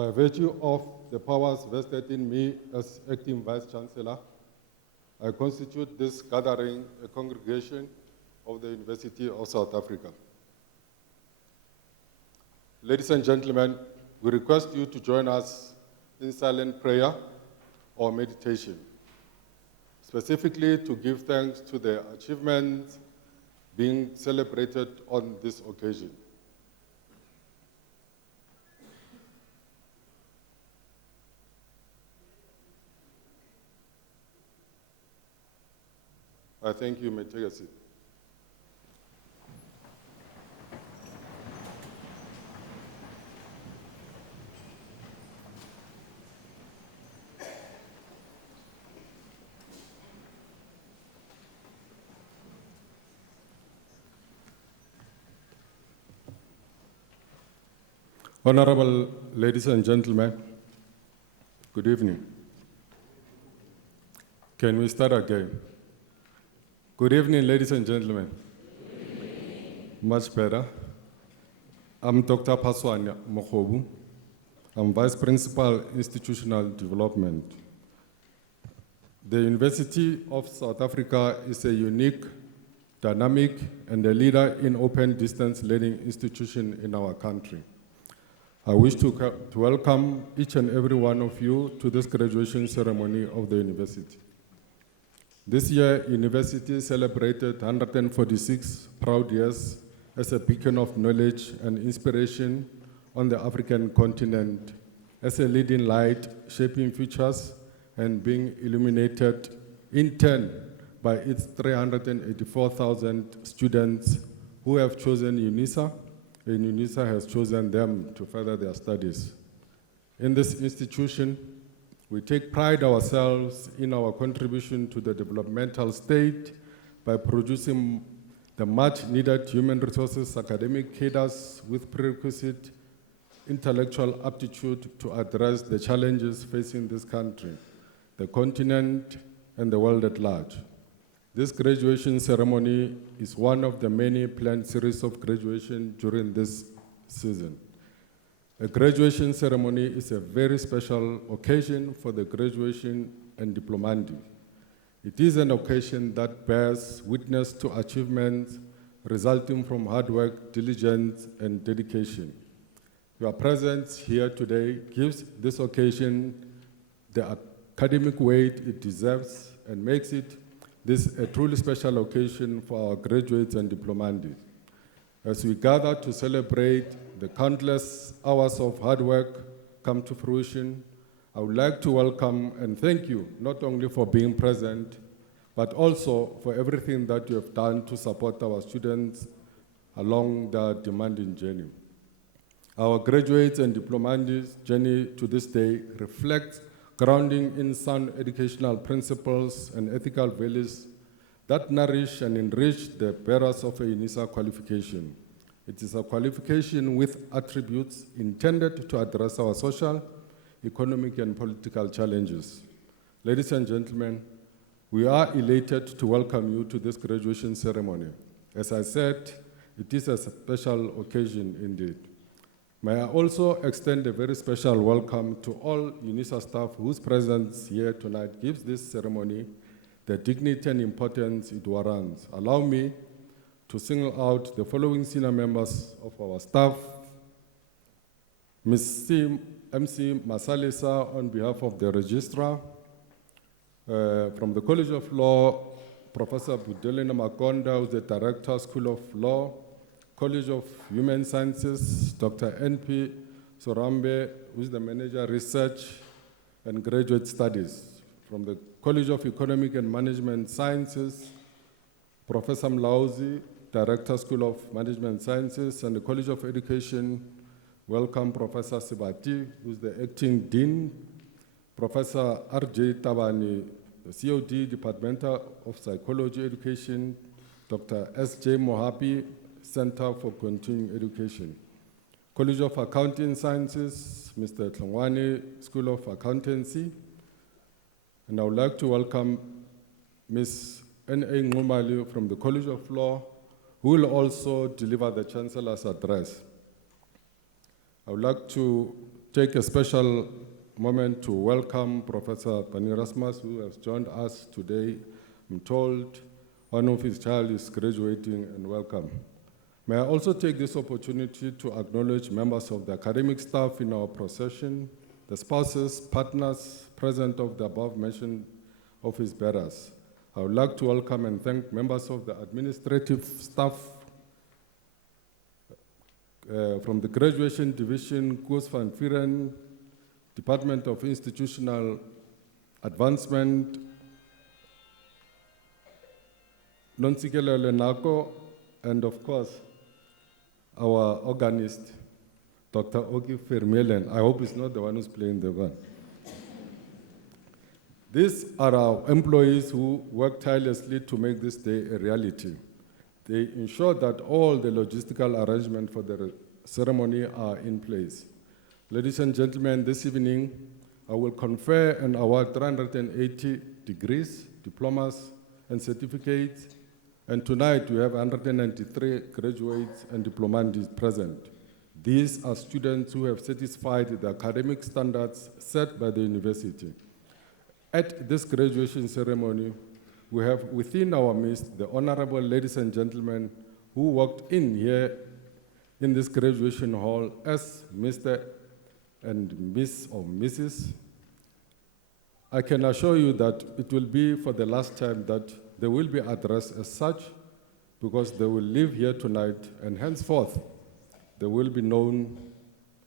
By virtue of the powers vested in me as Acting Vice-Chancellor, I constitute this gathering a congregation of the University of South Africa. Ladies and gentlemen, we request you to join us in silent prayer or meditation, specifically to give thanks to the achievements being celebrated on this occasion. I thank you. May take a seat. Honorable ladies and gentlemen, good evening. Can we start again? Good evening, ladies and gentlemen. Much better. I'm Dr. Paswanya Mokhobu. I'm Vice Principal, Institutional Development. The University of South Africa is a unique, dynamic, and a leader in open distance learning institution in our country. I wish to welcome each and every one of you to this graduation ceremony of the university. This year, university celebrated 146 proud years as a beacon of knowledge and inspiration on the African continent, as a leading light shaping futures and being illuminated in turn by its 384,000 students who have chosen Unisa, and Unisa has chosen them to further their studies. In this institution, we take pride ourselves in our contribution to the developmental state by producing the much needed human resources academic cadres with prerequisite intellectual aptitude to address the challenges facing this country, the continent, and the world at large. This graduation ceremony is one of the many planned series of graduation during this season. A graduation ceremony is a very special occasion for the graduation and diplomandi. It is an occasion that bears witness to achievements resulting from hard work, diligence, and dedication. Your presence here today gives this occasion the academic weight it deserves and makes it this a truly special occasion for our graduates and diplomandi. As we gather to celebrate the countless hours of hard work come to fruition, I would like to welcome and thank you not only for being present, but also for everything that you have done to support our students along their demanding journey. Our graduates and diplomandi's journey to this day reflects grounding in sound educational principles and ethical values that nourish and enrich the bearers of a Unisa qualification. It is a qualification with attributes intended to address our social, economic, and political challenges. Ladies and gentlemen, we are elated to welcome you to this graduation ceremony. As I said, it is a special occasion indeed. May I also extend a very special welcome to all Unisa staff whose presence here tonight gives this ceremony the dignity and importance it warrants. Allow me to single out the following senior members of our staff. Ms. MC Masalisa on behalf of the Registrar. From the College of Law, Professor Budelina Makonda, who is the Director, School of Law. College of Human Sciences, Dr. N.P. Sorambe, who is the Manager, Research and Graduate Studies. From the College of Economic and Management Sciences, Professor Mlauzi, Director, School of Management Sciences, and the College of Education, welcome Professor Sibati, who is the Acting Dean. Professor R.J. Tabani, the COD, Department of Psychology Education. Dr. S.J. Mohapi, Center for Continuing Education. College of Accounting Sciences, Mr. Tlongwane, School of Accountancy. And I would like to welcome Ms. N.A. Ngumali from the College of Law, who will also deliver the Chancellor's address. I would like to take a special moment to welcome Professor Pani Rasmus, who has joined us today. I'm told one of his child is graduating, and welcome. May I also take this opportunity to acknowledge members of the academic staff in our procession, the spouses, partners, present of the above-mentioned office bearers. I would like to welcome and thank members of the administrative staff from the Graduation Division, Koos van Vieren, Department of Institutional Advancement, Nonsikelo Lenako, and of course, our organist, Dr. Ogi Vermeulen. I hope he's not the one who's playing the one. These are our employees who work tirelessly to make this day a reality. They ensure that all the logistical arrangements for the ceremony are in place. Ladies and gentlemen, this evening, I will confer and award 380 degrees, diplomas, and certificates. And tonight, we have 193 graduates and diplomands present. These are students who have satisfied the academic standards set by the university. At this graduation ceremony, we have within our midst the honorable ladies and gentlemen who walked in here in this graduation hall as Mr. and Miss or Mrs. I can assure you that it will be for the last time that they will be addressed as such, because they will live here tonight, and henceforth they will be known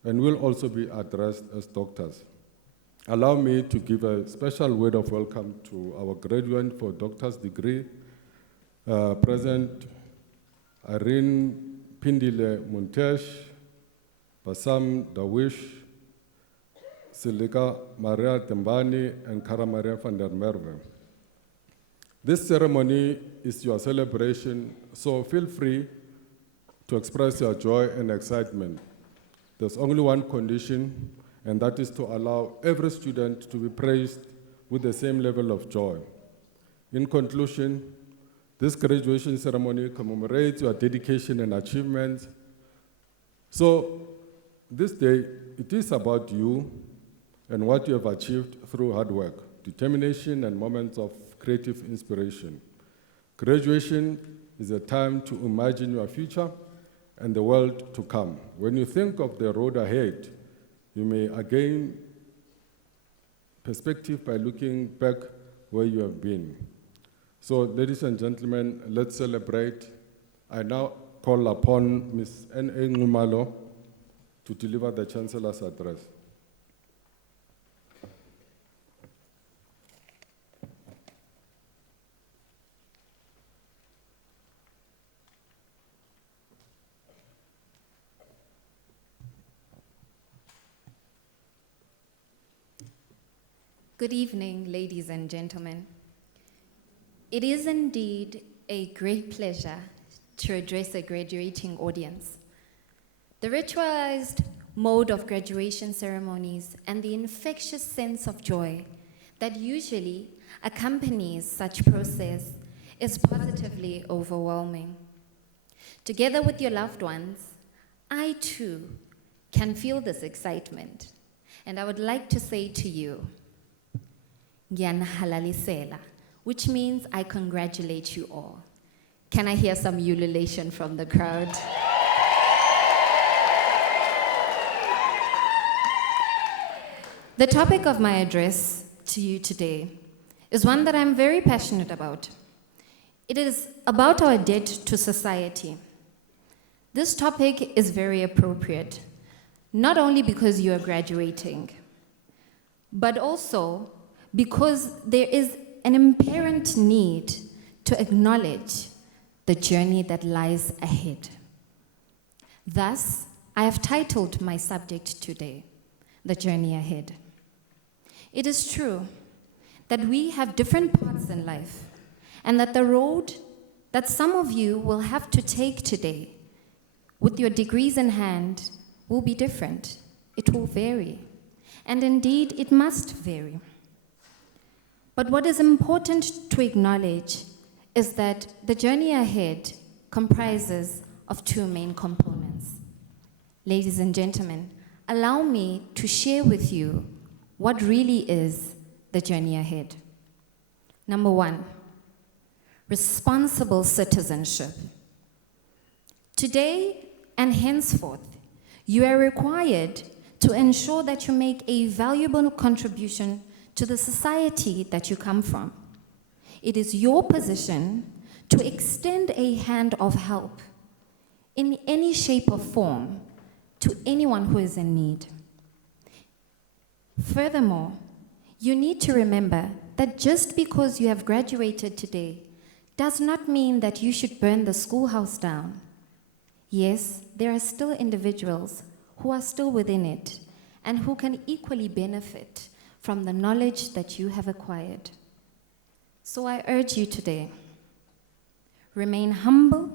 and will also be addressed as doctors. Allow me to give a special word of welcome to our graduate for doctor's degree, present Irene Pindile Muntesh, Basam Dawish, Silika Maria Tembani, and Kara Maria van der Merwe. This ceremony is your celebration, so feel free to express your joy and excitement. There's only one condition, and that is to allow every student to be praised with the same level of joy. In conclusion, this graduation ceremony commemorates your dedication and achievements. So this day, it is about you and what you have achieved through hard work, determination, and moments of creative inspiration. Graduation is a time to imagine your future and the world to come. When you think of the road ahead, you may again perspective by looking back where you have been. So, ladies and gentlemen, let's celebrate. I now call upon Ms. N.A. Ngumalo to deliver the Chancellor's address. Good evening, ladies and gentlemen. It is indeed a great pleasure to address a graduating audience. The ritualized mode of graduation ceremonies and the infectious sense of joy that usually accompanies such process is positively overwhelming. Together with your loved ones, I too can feel this excitement, and I would like to say to you, Halalisela, which means I congratulate you all. Can I hear some ululation from the crowd? The topic of my address to you today is one that I'm very passionate about. It is about our debt to society. This topic is very appropriate, not only because you are graduating, but also because there is an inherent need to acknowledge the journey that lies ahead. Thus, I have titled my subject today, The Journey Ahead. It is true that we have different paths in life, and that the road that some of you will have to take today, with your degrees in hand, will be different. It will vary, and indeed it must vary. But what is important to acknowledge is that the journey ahead comprises of two main components. Ladies and gentlemen, allow me to share with you what really is the journey ahead. Number 1, responsible citizenship. Today and henceforth, you are required to ensure that you make a valuable contribution to the society that you come from. It is your position to extend a hand of help in any shape or form to anyone who is in need. Furthermore, you need to remember that just because you have graduated today does not mean that you should burn the schoolhouse down. Yes, there are still individuals who are still within it and who can equally benefit from the knowledge that you have acquired. So I urge you today, remain humble,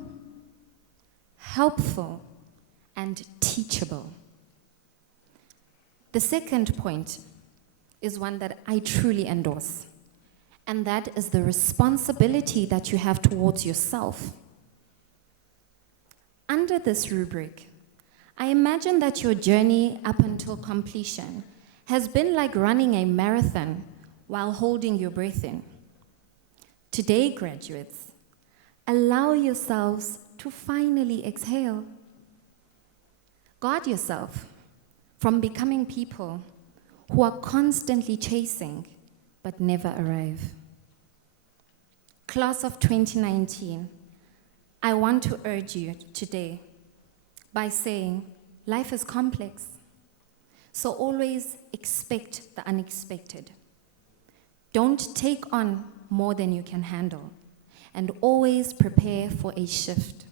helpful, and teachable. The second point is one that I truly endorse, and that is the responsibility that you have towards yourself. Under this rubric, I imagine that your journey up until completion has been like running a marathon while holding your breath in. Today, graduates, allow yourselves to finally exhale. Guard yourself from becoming people who are constantly chasing but never arrive. Class of 2019, I want to urge you today by saying life is complex, so always expect the unexpected. Don't take on more than you can handle, and always prepare for a shift.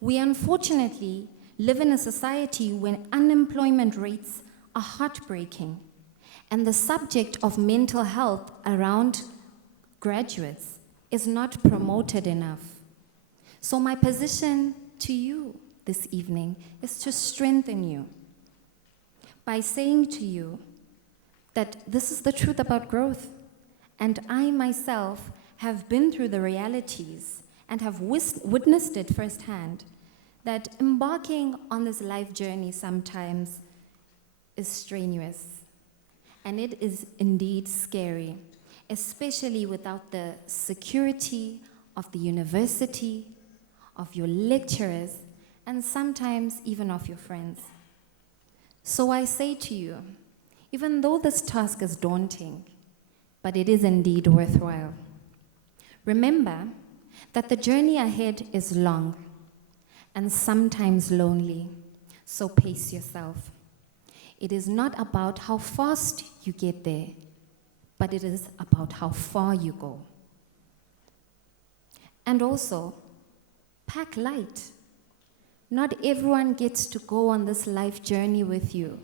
We unfortunately live in a society when unemployment rates are heartbreaking, and the subject of mental health around graduates is not promoted enough. So my position to you this evening is to strengthen you by saying to you that this is the truth about growth, and I myself have been through the realities and have witnessed it firsthand, that embarking on this life journey sometimes is strenuous, and it is indeed scary, especially without the security of the university, of your lecturers, and sometimes even of your friends. So I say to you, even though this task is daunting, but it is indeed worthwhile. Remember that the journey ahead is long and sometimes lonely, so pace yourself. It is not about how fast you get there, but it is about how far you go. And also, pack light. Not everyone gets to go on this life journey with you,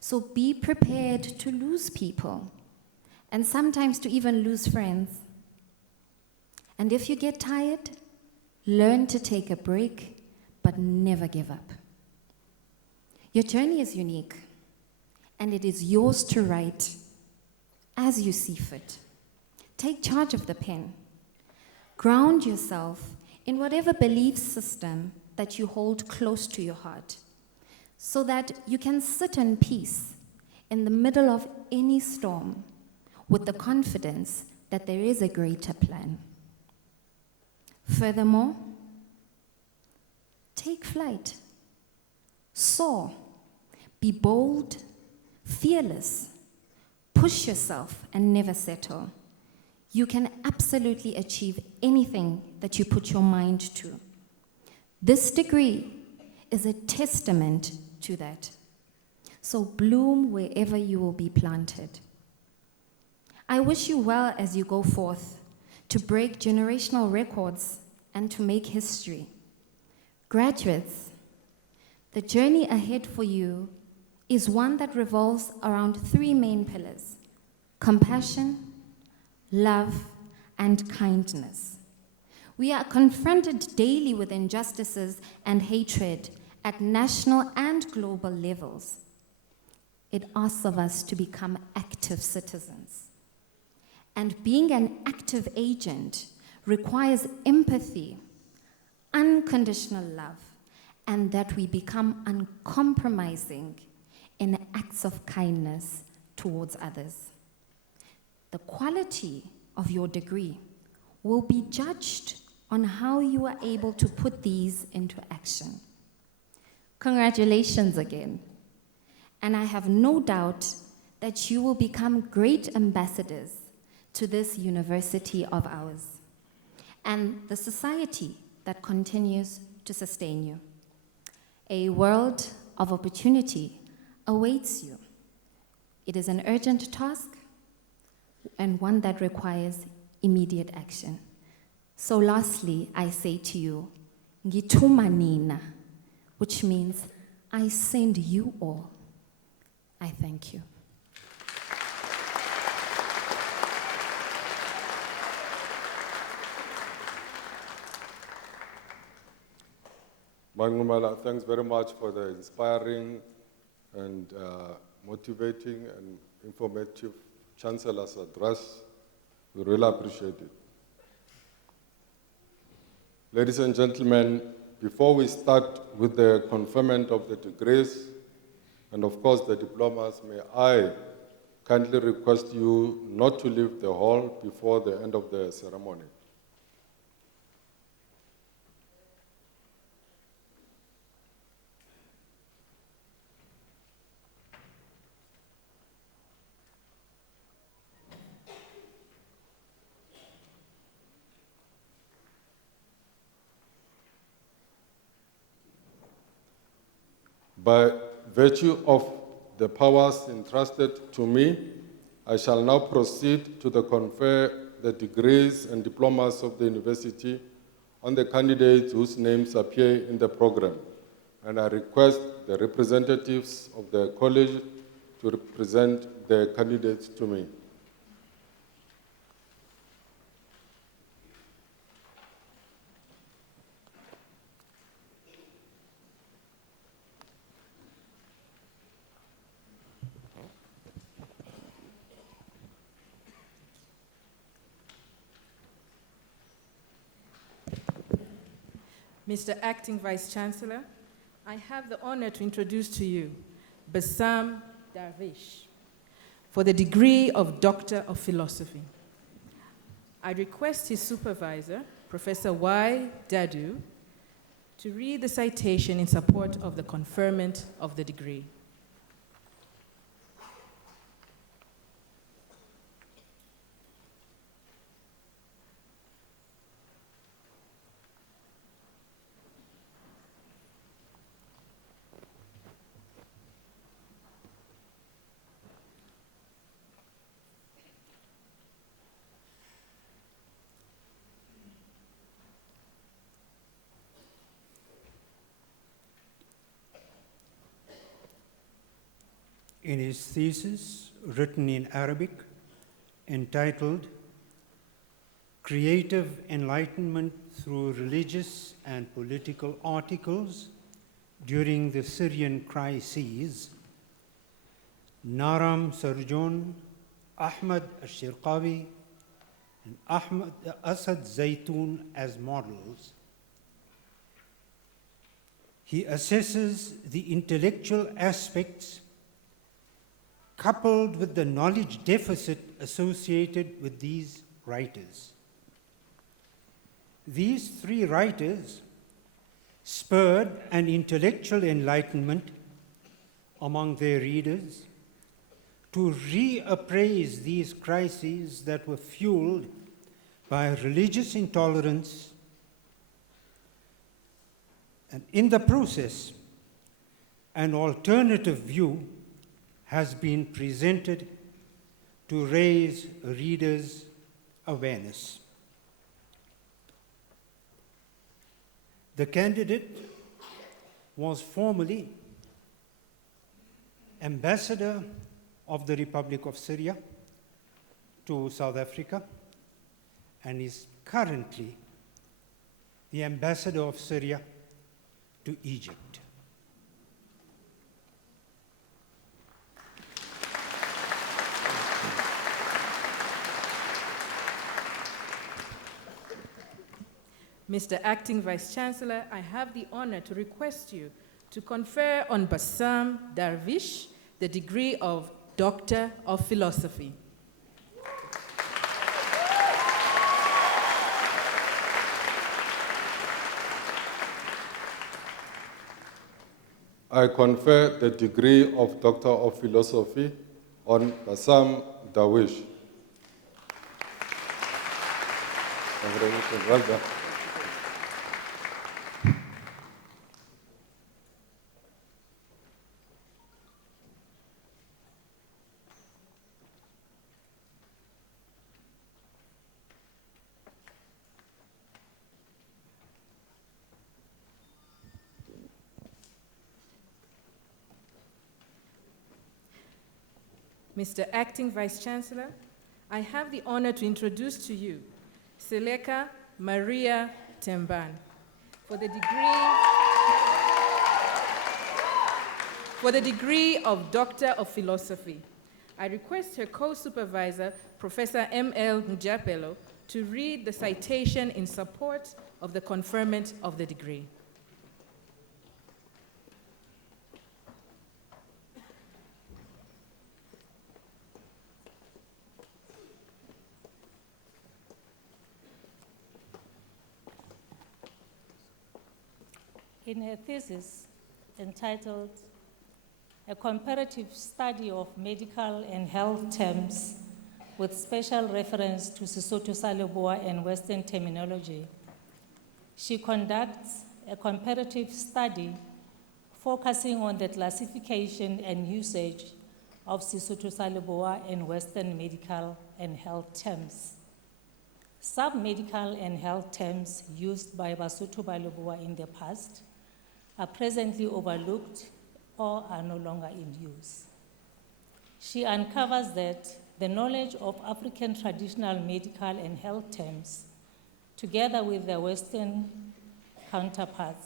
so be prepared to lose people, and sometimes to even lose friends. And if you get tired, learn to take a break, but never give up. Your journey is unique, and it is yours to write as you see fit. Take charge of the pen. Ground yourself in whatever belief system that you hold close to your heart, so that you can sit in peace in the middle of any storm with the confidence that there is a greater plan. Furthermore, take flight, soar, be bold, fearless, push yourself and never settle. You can absolutely achieve anything that you put your mind to. This degree is a testament to that. So bloom wherever you will be planted. I wish you well as you go forth to break generational records and to make history. Graduates, the journey ahead for you is one that revolves around 3 main pillars: compassion, love, and kindness. We are confronted daily with injustices and hatred at national and global levels. It asks of us to become active citizens. And being an active agent requires empathy, unconditional love, and that we become uncompromising in acts of kindness towards others. The quality of your degree will be judged on how you are able to put these into action. Congratulations again. And I have no doubt that you will become great ambassadors to this university of ours and the society that continues to sustain you. A world of opportunity awaits you. It is an urgent task and one that requires immediate action. So lastly, I say to you, ngithuma nina, which means I send you all. I thank you. Mangumala, thanks very much for the inspiring and motivating and informative Chancellor's address. We really appreciate it. Ladies and gentlemen, before we start with the conferment of the degrees and of course the diplomas, may I kindly request you not to leave the hall before the end of the ceremony. By virtue of the powers entrusted to me, I shall now proceed to confer the degrees and diplomas of the university on the candidates whose names appear in the program. And I request the representatives of the college to represent the candidates to me. Mr. Acting Vice Chancellor, I have the honor to introduce to you Bassam Darvish for the degree of Doctor of Philosophy. I request his supervisor, Professor Y. Dadu, to read the citation in support of the conferment of the degree. In his thesis, written in Arabic, entitled Creative Enlightenment Through Religious and Political Articles During the Syrian Crises, Naram Sarjon, Ahmad al-Shirqawi, and Ahmad Asad Zaytoun as models, he assesses the intellectual aspects coupled with the knowledge deficit associated with these writers. These three writers spurred an intellectual enlightenment among their readers to reappraise these crises that were fueled by religious intolerance, and in the process, an alternative view has been presented to raise readers' awareness. The candidate was formerly ambassador of the Republic of Syria to South Africa and is currently the ambassador of Syria to Egypt. Mr. Acting Vice-Chancellor, I have the honor to request you to confer on Bassam Darwish the degree of Doctor of Philosophy. I confer the degree of Doctor of Philosophy on Bassam Darwish. Congratulations, well done. Mr. Acting Vice-Chancellor, I have the honor to introduce to you Seleka Maria Temban for the degree of Doctor of Philosophy. I request her co-supervisor, Professor M.L. Njapelo, to read the citation in support of the conferment of the degree. In her thesis entitled A Comparative Study of Medical and Health Terms with Special Reference to Sesotho sa Leboa and Western Terminology, she conducts a comparative study focusing on the classification and usage of Sesotho sa Leboa and Western medical and health terms. Some medical and health terms used by Basotho ba Leboa in the past are presently overlooked or are no longer in use. She uncovers that the knowledge of African traditional medical and health terms, together with their Western counterparts,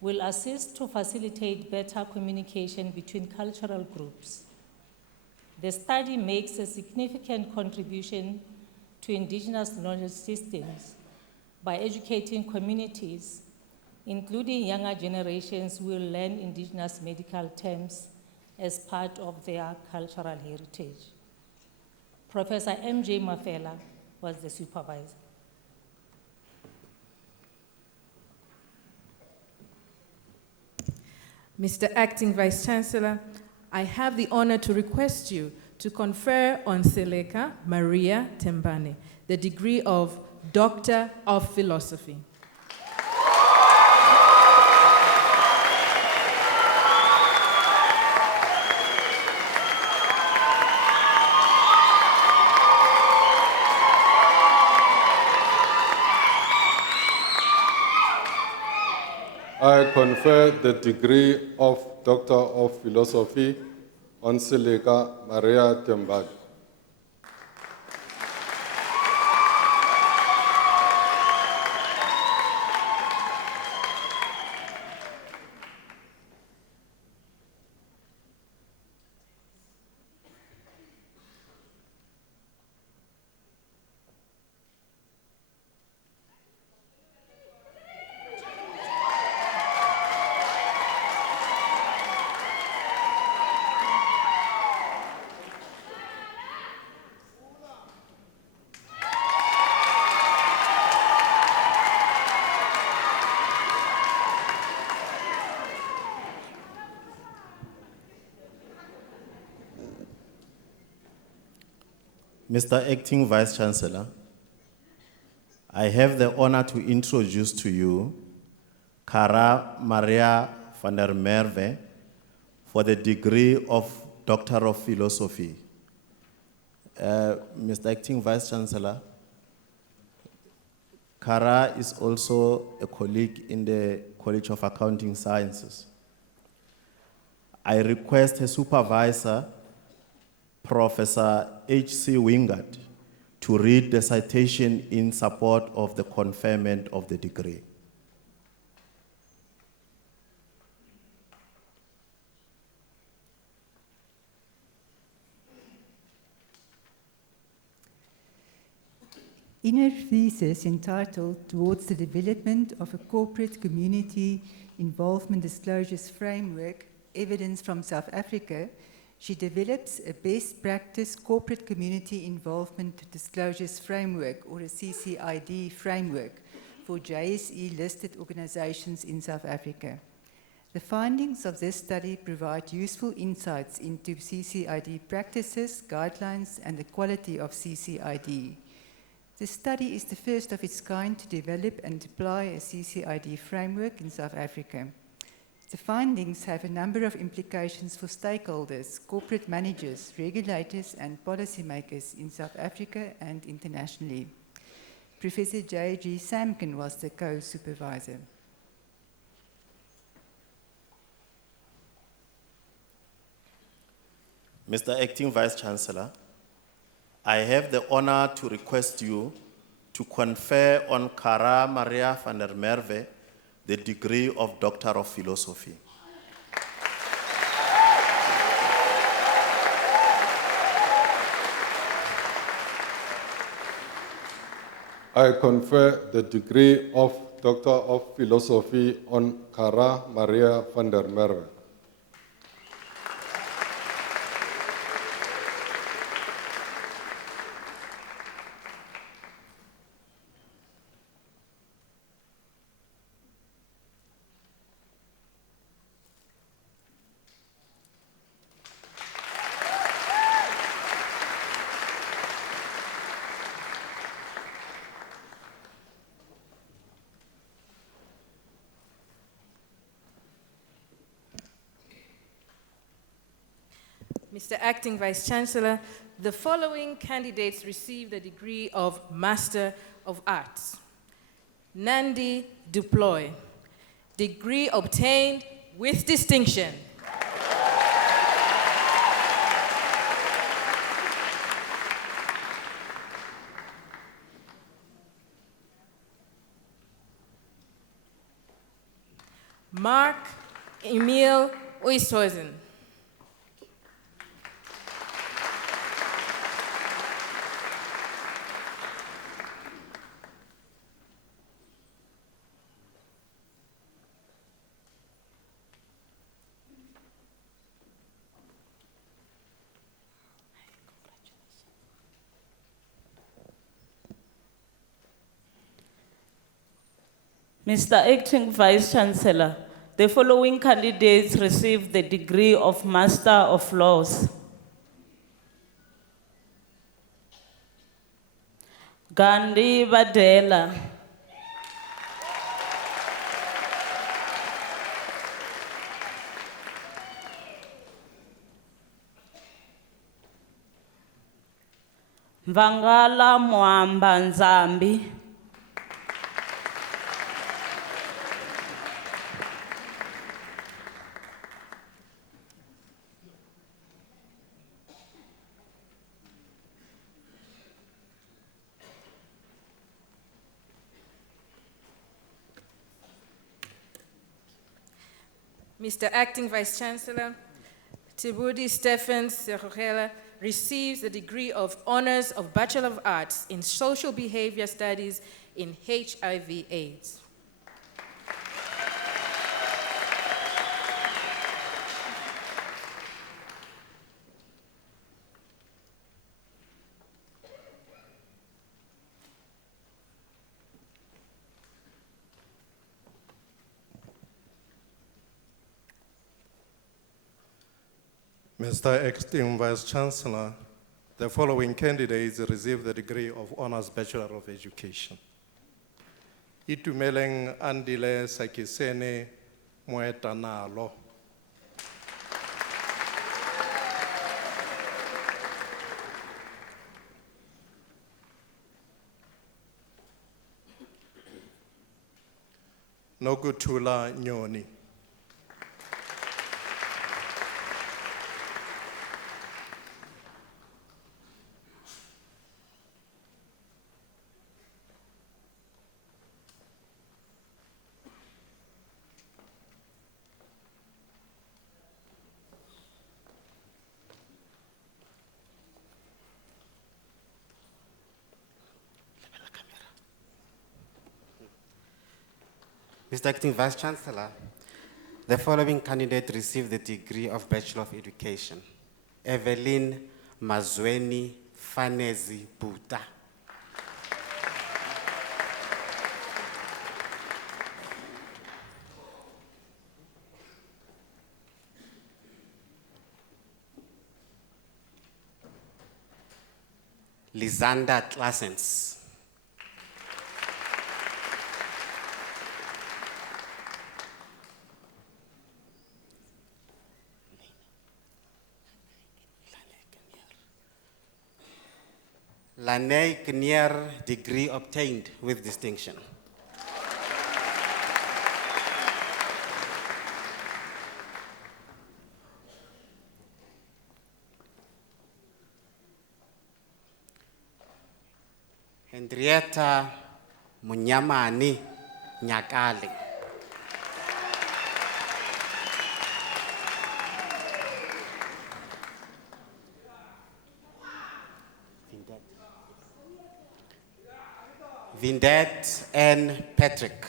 will assist to facilitate better communication between cultural groups. The study makes a significant contribution to indigenous knowledge systems by educating communities, including younger generations, who will learn indigenous medical terms as part of their cultural heritage. Professor M.J. Mafela was the supervisor. Mr. Acting Vice-Chancellor, I have the honor to request you to confer on Seleka Maria Tembane the degree of Doctor of Philosophy. I confer the degree of Doctor of Philosophy on Seleka Maria Tembane. Mr. Acting Vice-Chancellor, I have the honor to introduce to you Cara Maria van der Merwe for the degree of Doctor of Philosophy. Mr. Acting Vice-Chancellor, Cara is also a colleague in the College of Accounting Sciences. I request her supervisor, Professor H.C. Wingard, to read the citation in support of the conferment of the degree. In her thesis entitled Towards the Development of a Corporate Community Involvement Disclosures Framework, Evidence from South Africa, she develops a best practice corporate community involvement disclosures framework, or a CCID framework, for JSE listed organizations in South Africa. The findings of this study provide useful insights into CCID practices, guidelines, and the quality of CCID. The study is the first of its kind to develop and apply a CCID framework in South Africa. The findings have a number of implications for stakeholders, corporate managers, regulators, and policymakers in South Africa and internationally. Professor J.G. Samkin was the co-supervisor. Mr. Acting Vice-Chancellor, I have the honor to request you to confer on Cara Maria van der Merwe the degree of Doctor of Philosophy. I confer the degree of Doctor of Philosophy on Cara Maria van der Merwe. Mr. Acting Vice-Chancellor, the following candidates receive the degree of Master of Arts. Nandi Duploy, degree obtained with distinction. Mark Emil Oosthuizen, Mr. Acting Vice-Chancellor, the following candidates receive the degree of Master of Laws. Gandhi Badela. Vangala Mwamba Nzambi. Mr. Acting Vice-Chancellor, Tibudi Stephen Serogela receives the degree of Honors of Bachelor of Arts in Social Behavior Studies in HIV/AIDS. Mr. Acting Vice-Chancellor, the following candidates receive the degree of Honours Bachelor of Education. Itumeleng Andile Sakisene Moetanalo. Nogutula Nyoni. Mr. Acting Vice Chancellor, the following candidate received the degree of Bachelor of Education. Evelyn Mazweni Fanezi Buta. Lizanda Classens. Lanei Knier, degree obtained with distinction. Henrietta Munyamani Nyakali. Vindet N. Patrick.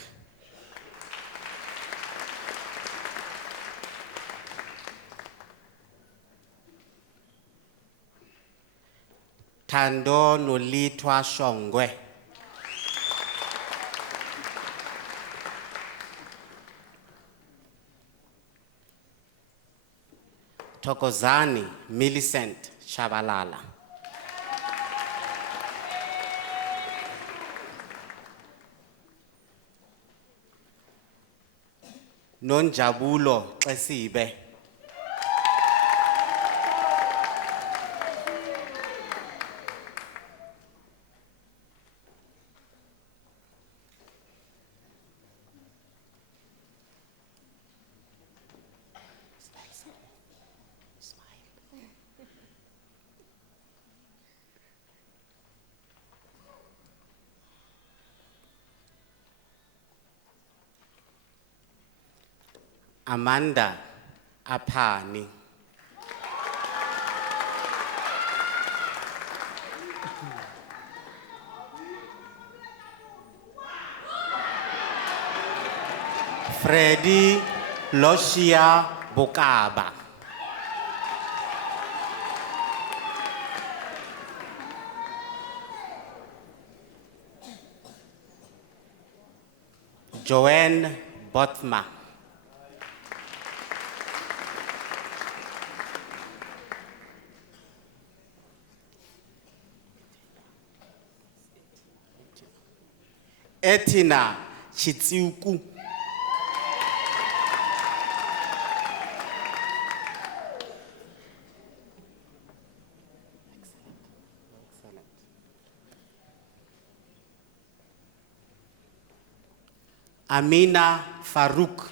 Tando Nolitwa Shongwe. Tokozani Millicent Shabalala. Nonjabulo Xesibe. Amanda Apani. Freddy Loshia Bokaba. Joanne Botma. Etina Chitsiuku. Amina Farouk.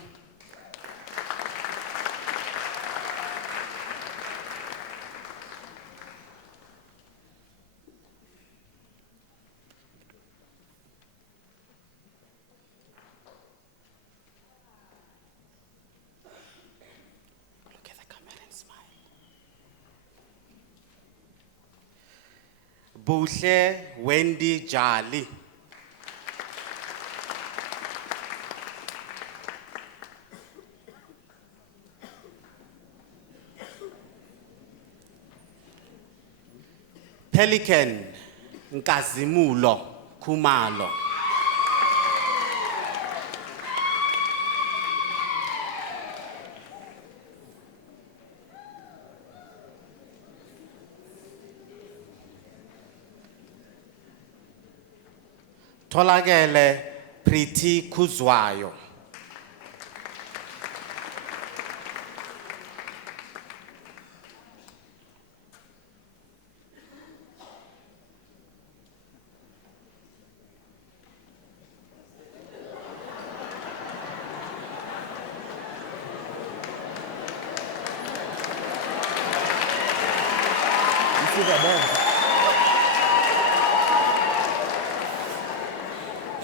Look at the camera and smile. Buhle Wendy Jali. Pelican Nkazimulo Kumalo. Tolagele Priti Kuzwayo.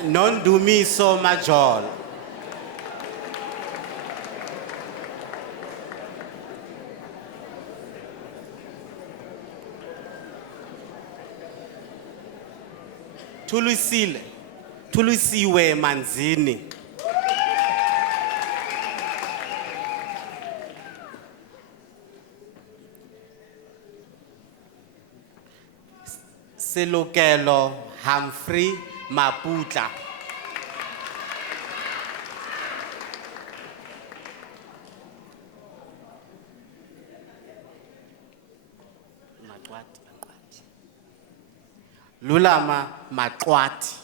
Non dumi so majol. Tulusiwe Manzini. Selokelo Humphrey Maputla. Lulama Matwati.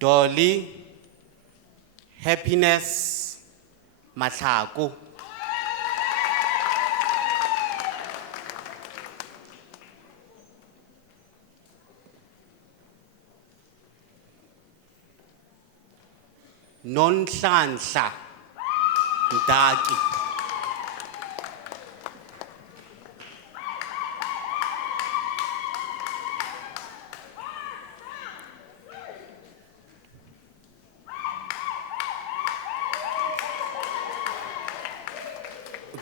Dolly Happiness Matlaku. Nonhlanhla Ndaki.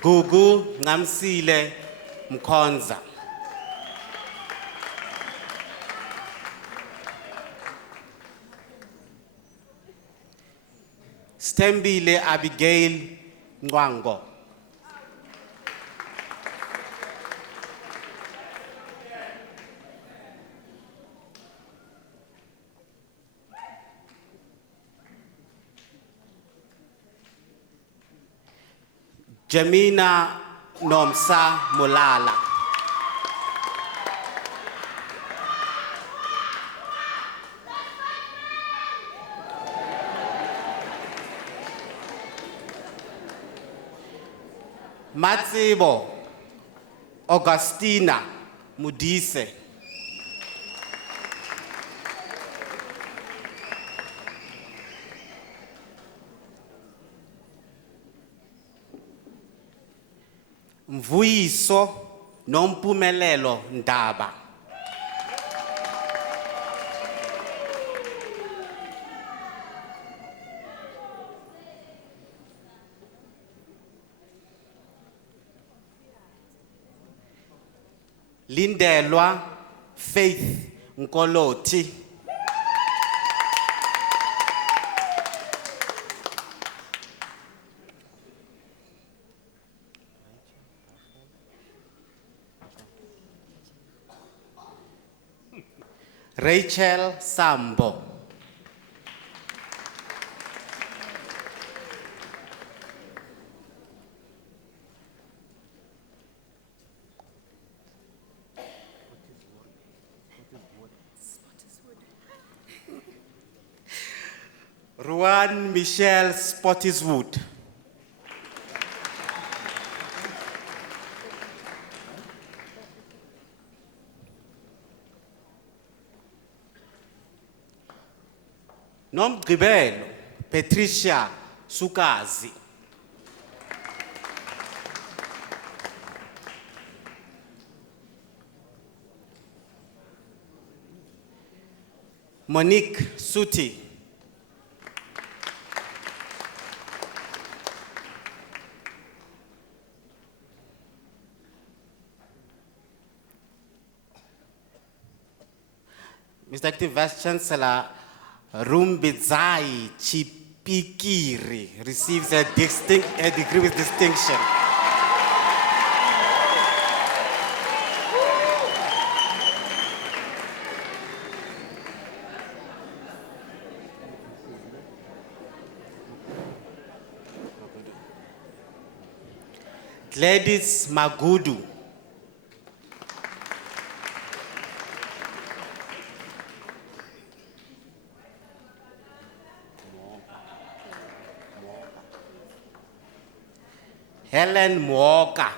Gugu Ngamsile Mkhonza. Stembile Abigail Ngwango. Jamina Nomsa Mulala. Matsibo Augustina Mudise. Mvuiso Nompumelelo Ndaba. Lindelwa Faith Nkoloti. Rachel Sambo. Ruan Michelle Spottiswood. Nomgqibelo Patricia Sukazi. Monique Suti. Mr. Acting Vice Chancellor Rumbidzai Chipikiri receives a degree with distinction. Gladys Magudu. Helen Mwoka.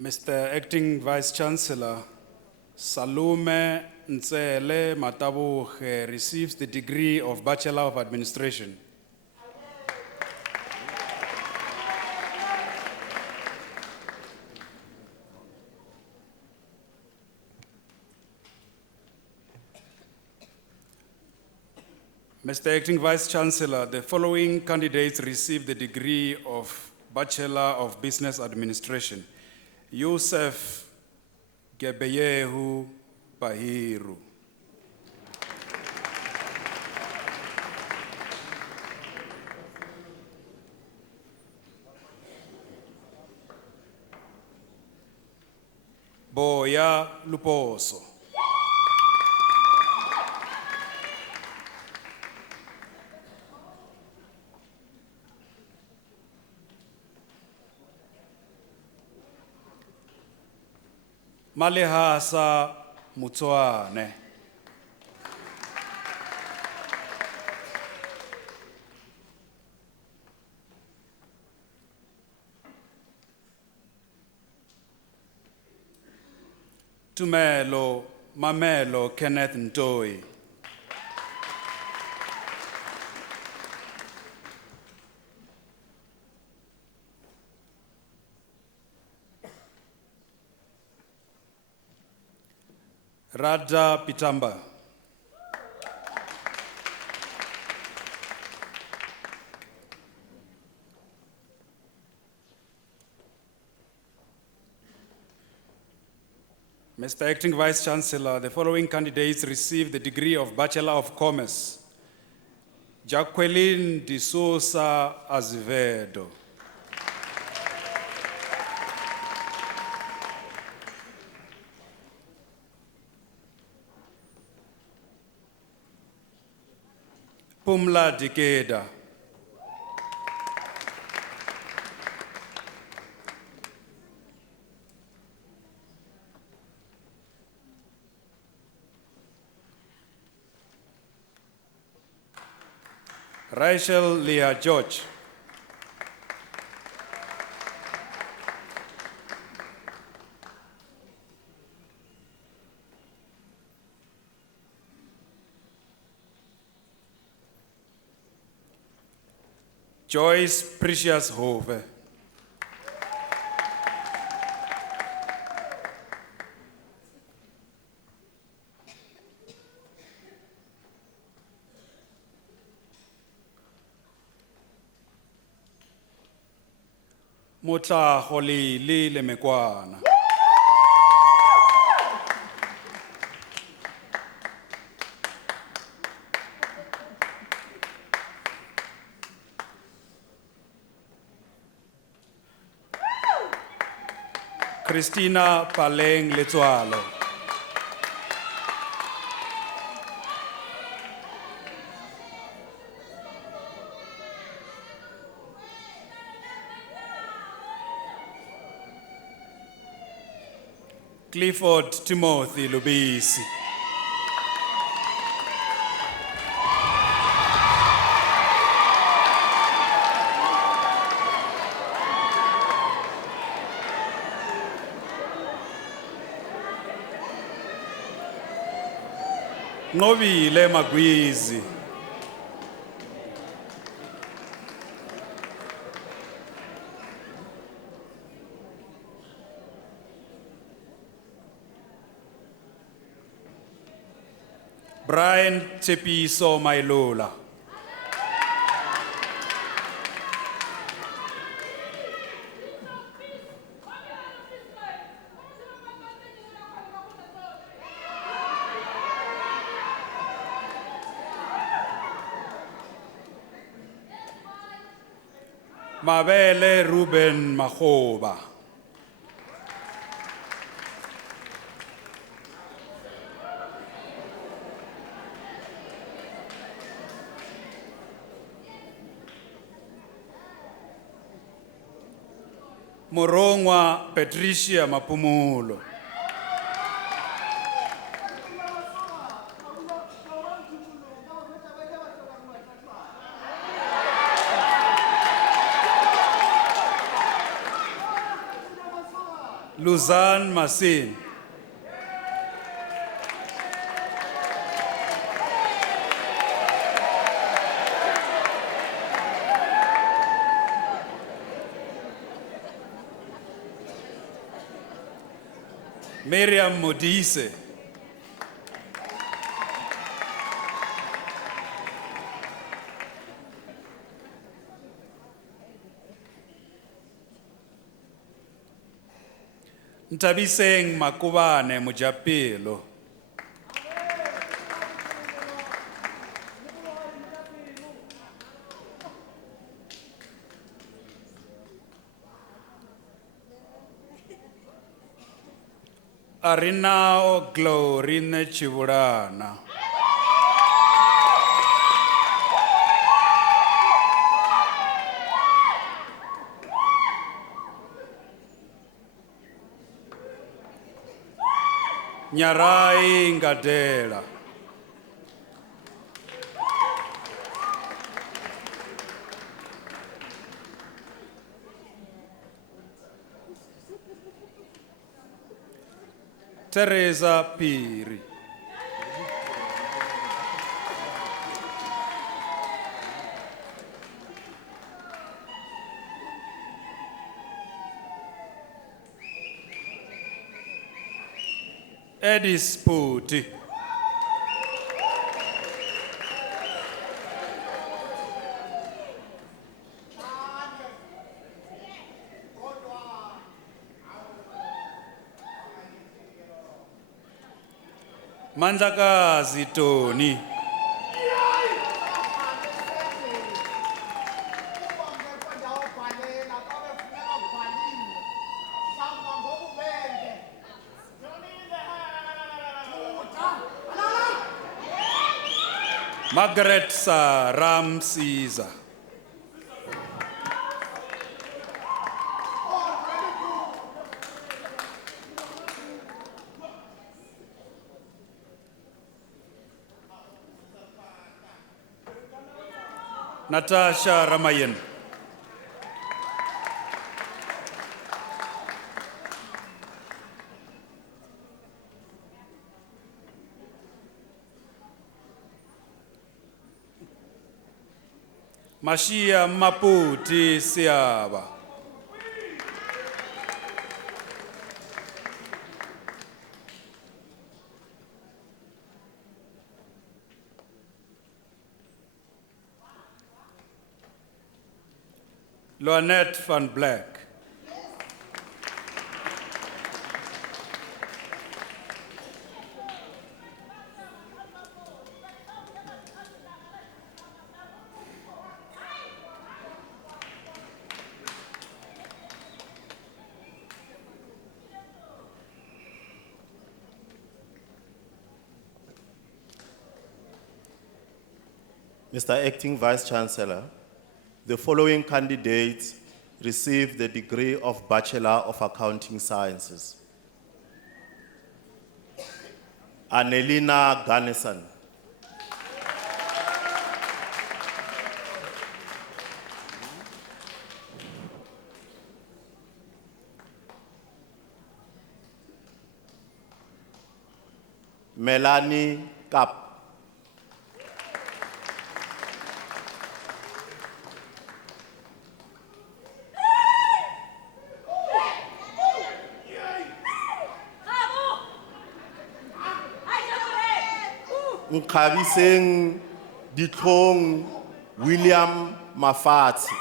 Mr. Acting Vice Chancellor, Salome Ntsele Matabuche receives the degree of Bachelor of Administration. Mr. Acting Vice Chancellor, the following candidates received the degree of Bachelor of Business Administration. Yusuf Gebeyehu Bahiru. Boya Luposo. Malehasa Mutswane. Tumelo Mamelo Kenneth Ntoi. Radha Pitamba. Mr. Acting Vice Chancellor, the following candidates received the degree of Bachelor of Commerce. Jacqueline de Sousa Azevedo. Pumla Dikeda. Rachel Leah George. Joyce Precious Hove. Motla Holili Lemekwana. Christina Paleng Letsualo. Clifford Timothy Lubisi. Nobile Magwizi. Brian Tepiso Mailola. Mabele Ruben Mahoba. Morongwa Patricia Mapumulo. Luzanne Masin. Miriam Modise. Ntabiseng Makubane Mujapelo. Arinao Glorine Chivurana. Nyarai Ngadela. Teresa Piri. Edis Puti. Mandlakazi Tony. Margaret Saram Caesar. Natasha Ramayan. Mashia Maputi Siaba. Loanette van Black. Mr. Acting Vice Chancellor, the following candidates received the degree of Bachelor of Accounting Sciences. Annelina Garnison. Melanie Kapp. Nkabiseng Ditlong William Mafati.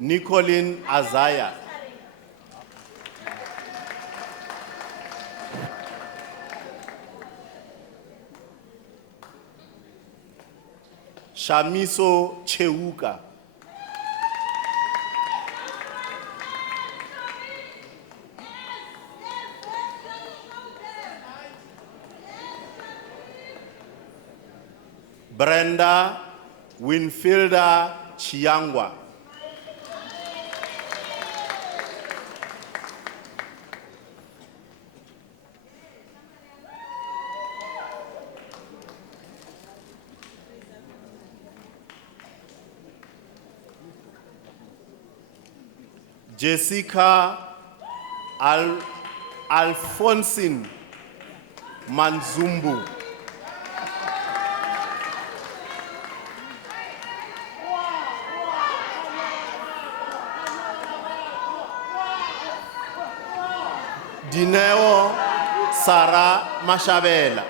Nicolene Azaya. Shamiso Cheuka. Brenda Winfielda Chiangwa. Jessica Alphonsine Manzumbu. Dineo Sarah Mashabela.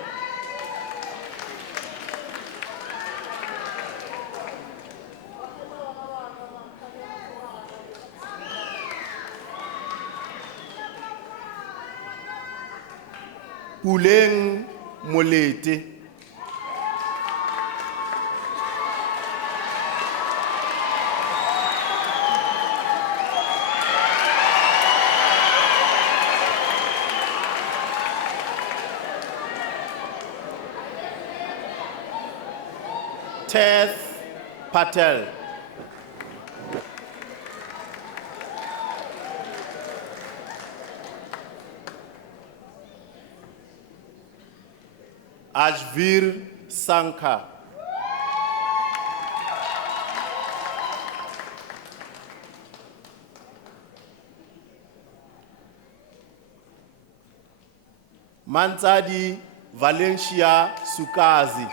Puleng Molete. Teth Patel. Ajvir Sanka. Manzadi Valencia Sukazi.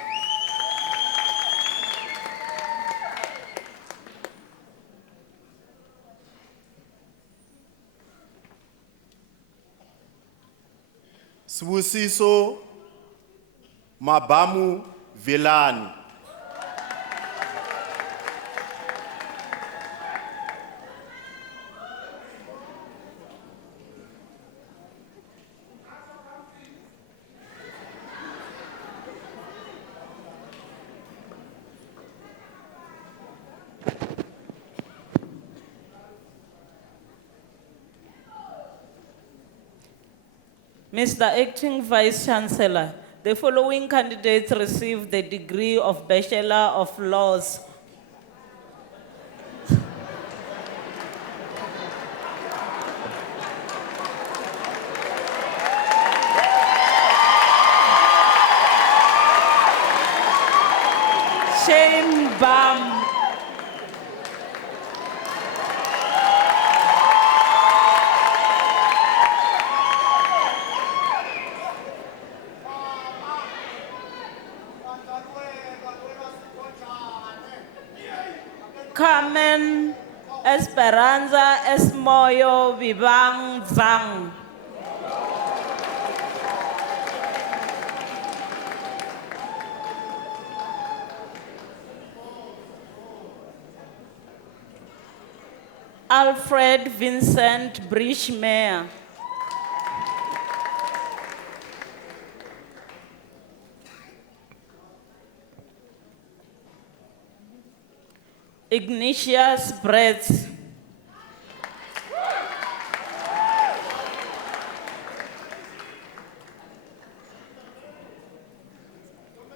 Sibusiso Mabamu Velani. Mr. Acting Vice Chancellor, the following candidates received the degree of Bachelor of Laws. Shane Bam. Carmen Esperanza Esmoyo Vivang Zhang. Alfred Vincent Brishmeyer. Ignatius Brett.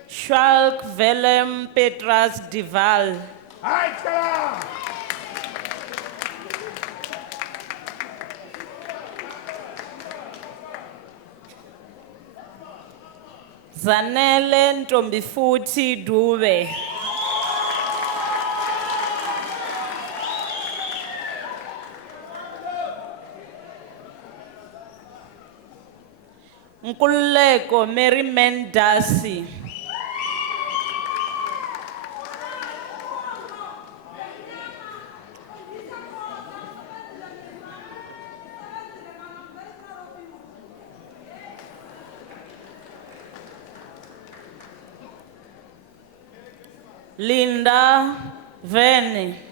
Schalk Willem Petras Dival. Zanele Ntombifuthi Dube. Nkululeko Mary Mendasi. Linda Vene.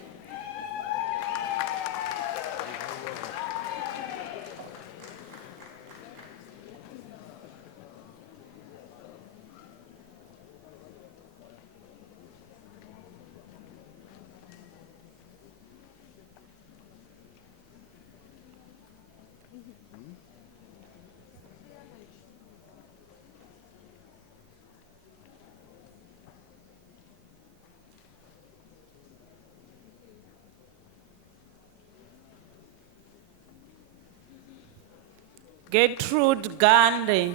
Gertrude Gandhi.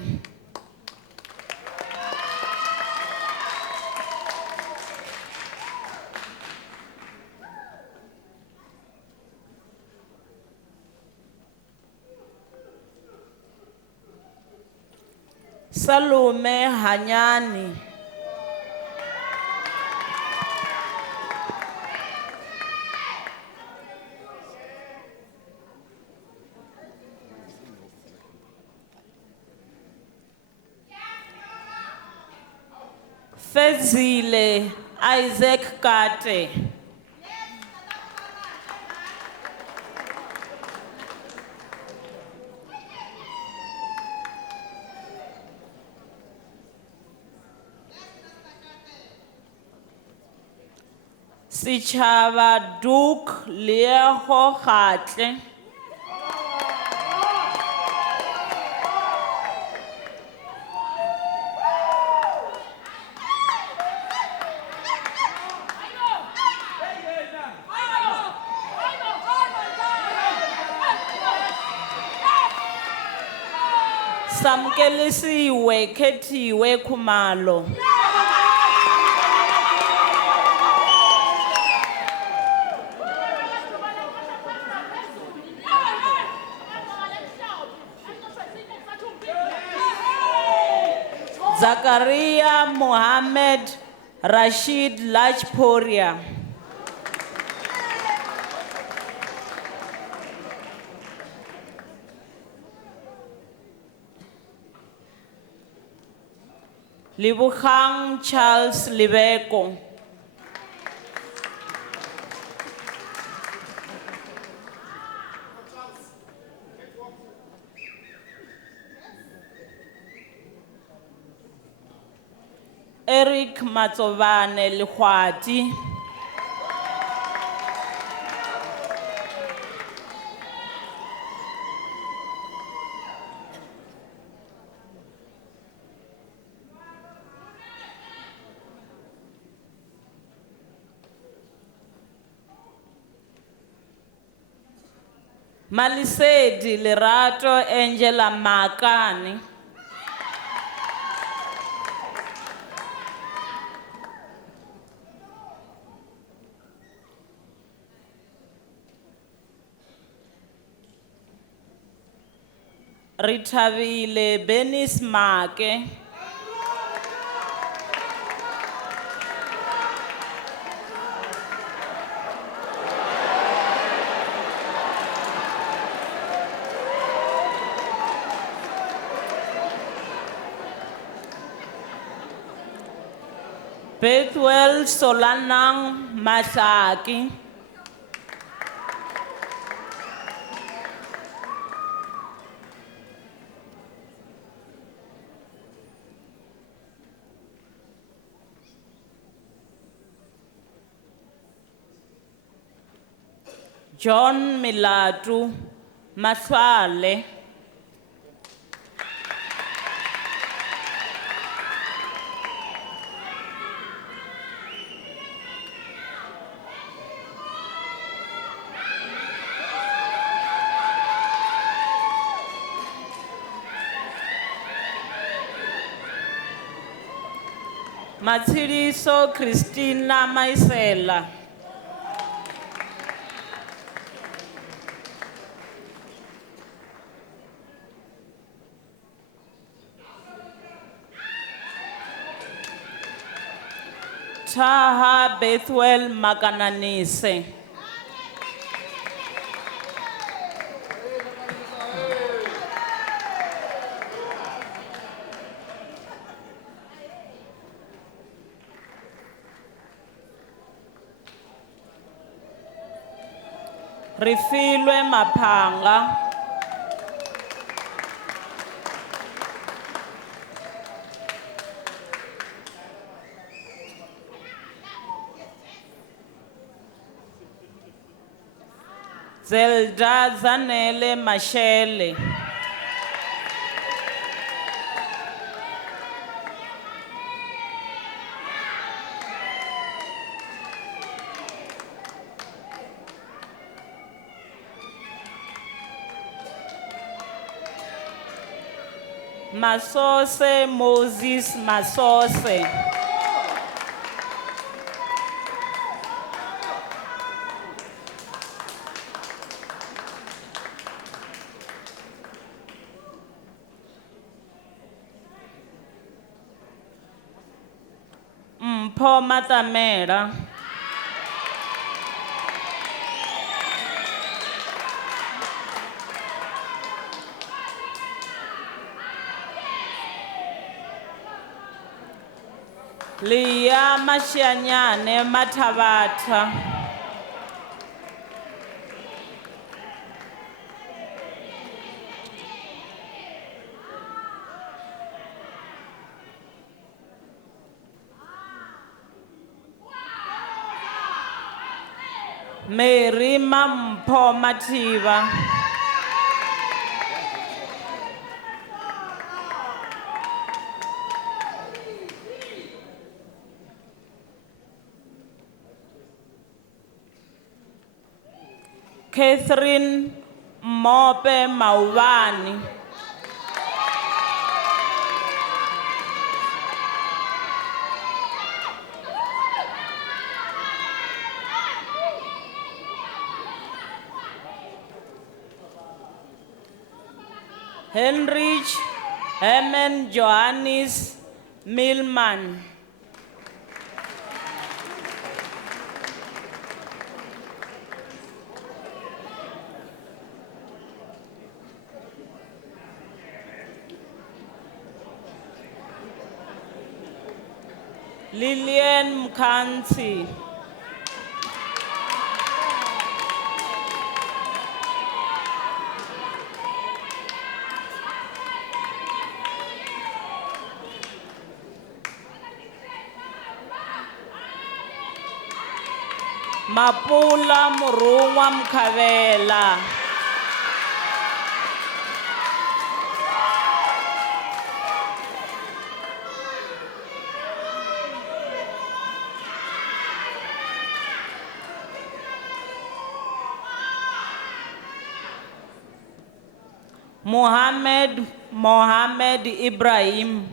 Salome Hanyani. Fezile Isaac Kate. Sichava Duke Leho Hatle. Samkelisiwe Khethiwe Khumalo. Zakaria Mohammed Rashid Lajporia. Libukhang Charles Libeko. Eric Matsovane Likhwati. Malisedi Lerato Angela Makani. Ritavile Benis Make. Bethwell Solanang Masaki. John Milatu Maswale. Matsiriso Christina Maisela. Taha Bethwell Makananise. Rifilwe Mapanga. Zelda Zanele Mashele. Masose Moses Masose. Mpho Matamela. Lia Mashianyane Matavata. Mary Mampo Mativa. Catherine Mope Mawani. Heinrich Herman Johannes Milman. Lillian Mkansi. Mapula Murungwa Mkavela. Mohammed Ibrahim.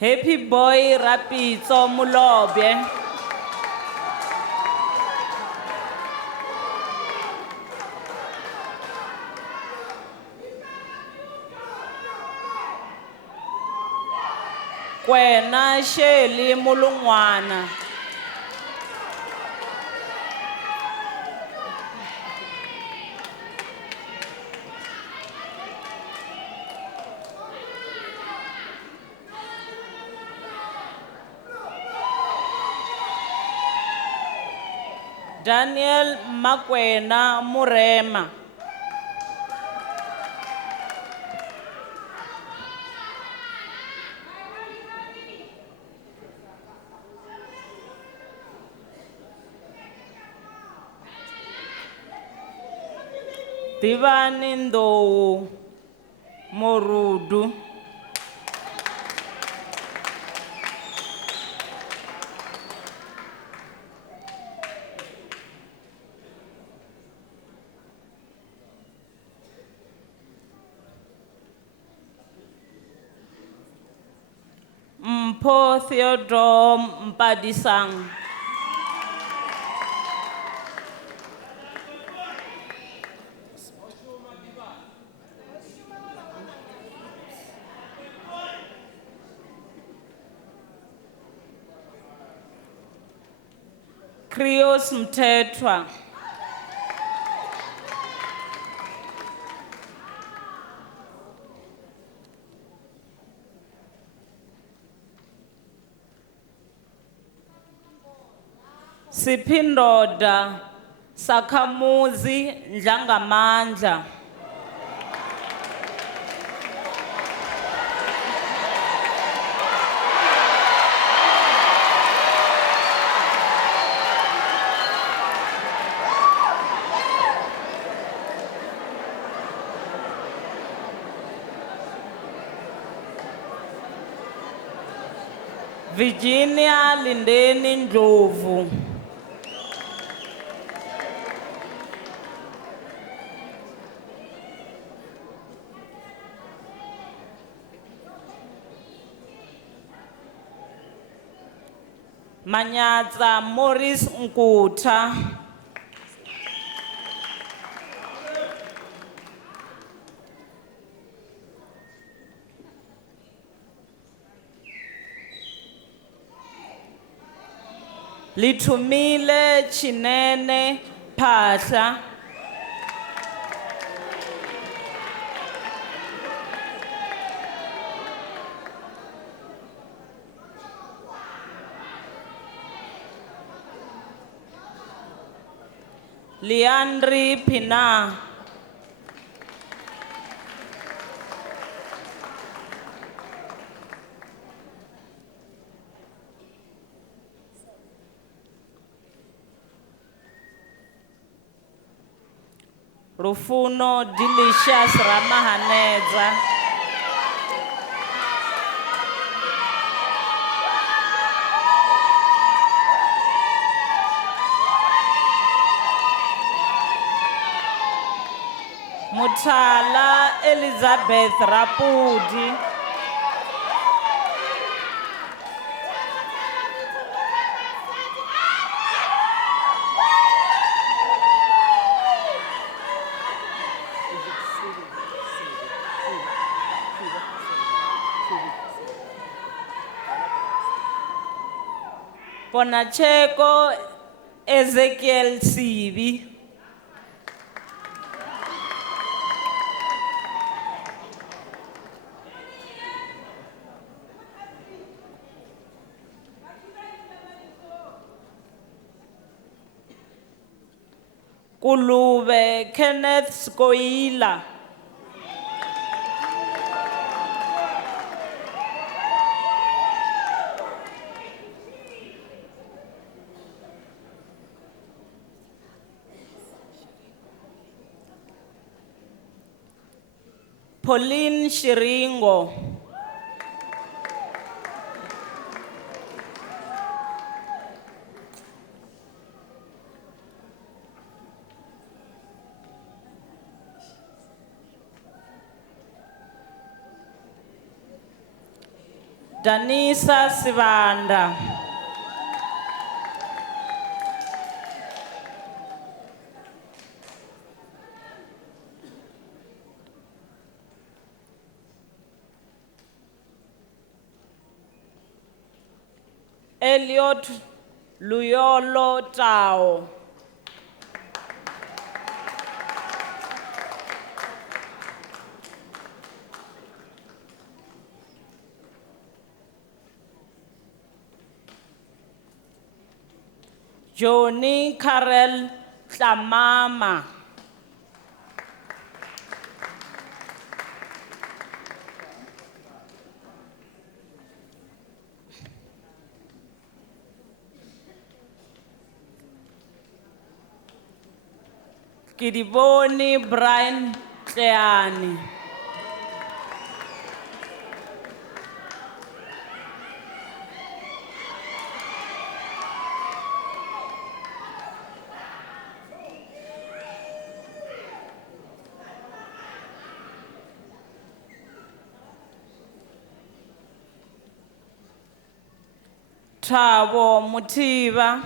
Happy Boy Rapitso Mulobe. Kwena Sheli Mulungwana. Daniel Makwena Murema. Divani Ndo Morudu. Mpo Theodore Mpadisang. Krios Mtetwa. Sipindoda Sakamuzi Njangamandla. Virginia Lindeni Ndlovu. Manyatsa Morris Nkutha. Litumile Chinene Phahla. Leandri Pina. Rufuno Delicious Ramahaneza. Muthala Elizabeth Rapudi. Bonacheko Ezekiel Sibi. Kulube Kenneth Skoila. Pauline Shiringo. Danisa Sivanda. Elliot Luyolo Tao. Johnny Karel Tlamama. Kidiboni Brian Tleani. Thabo Muthiba.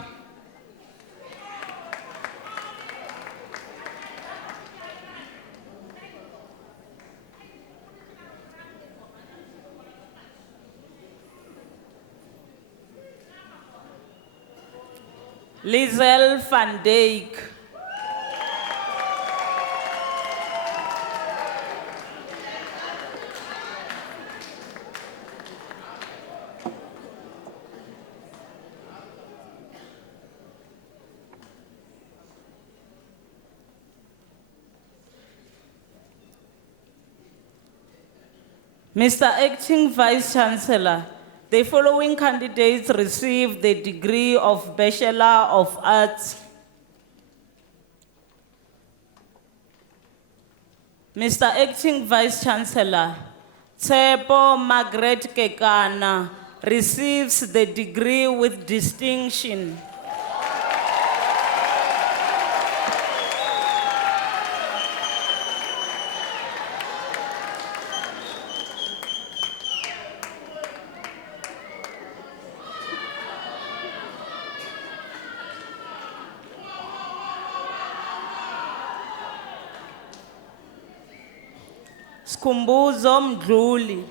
Lizel van Dijk. Mr. Acting Vice Chancellor, the following candidates received the degree of Bachelor of Arts. Mr. Acting Vice Chancellor, Tsepo Margaret Kekana receives the degree with distinction. Skumbuzo Mdluli.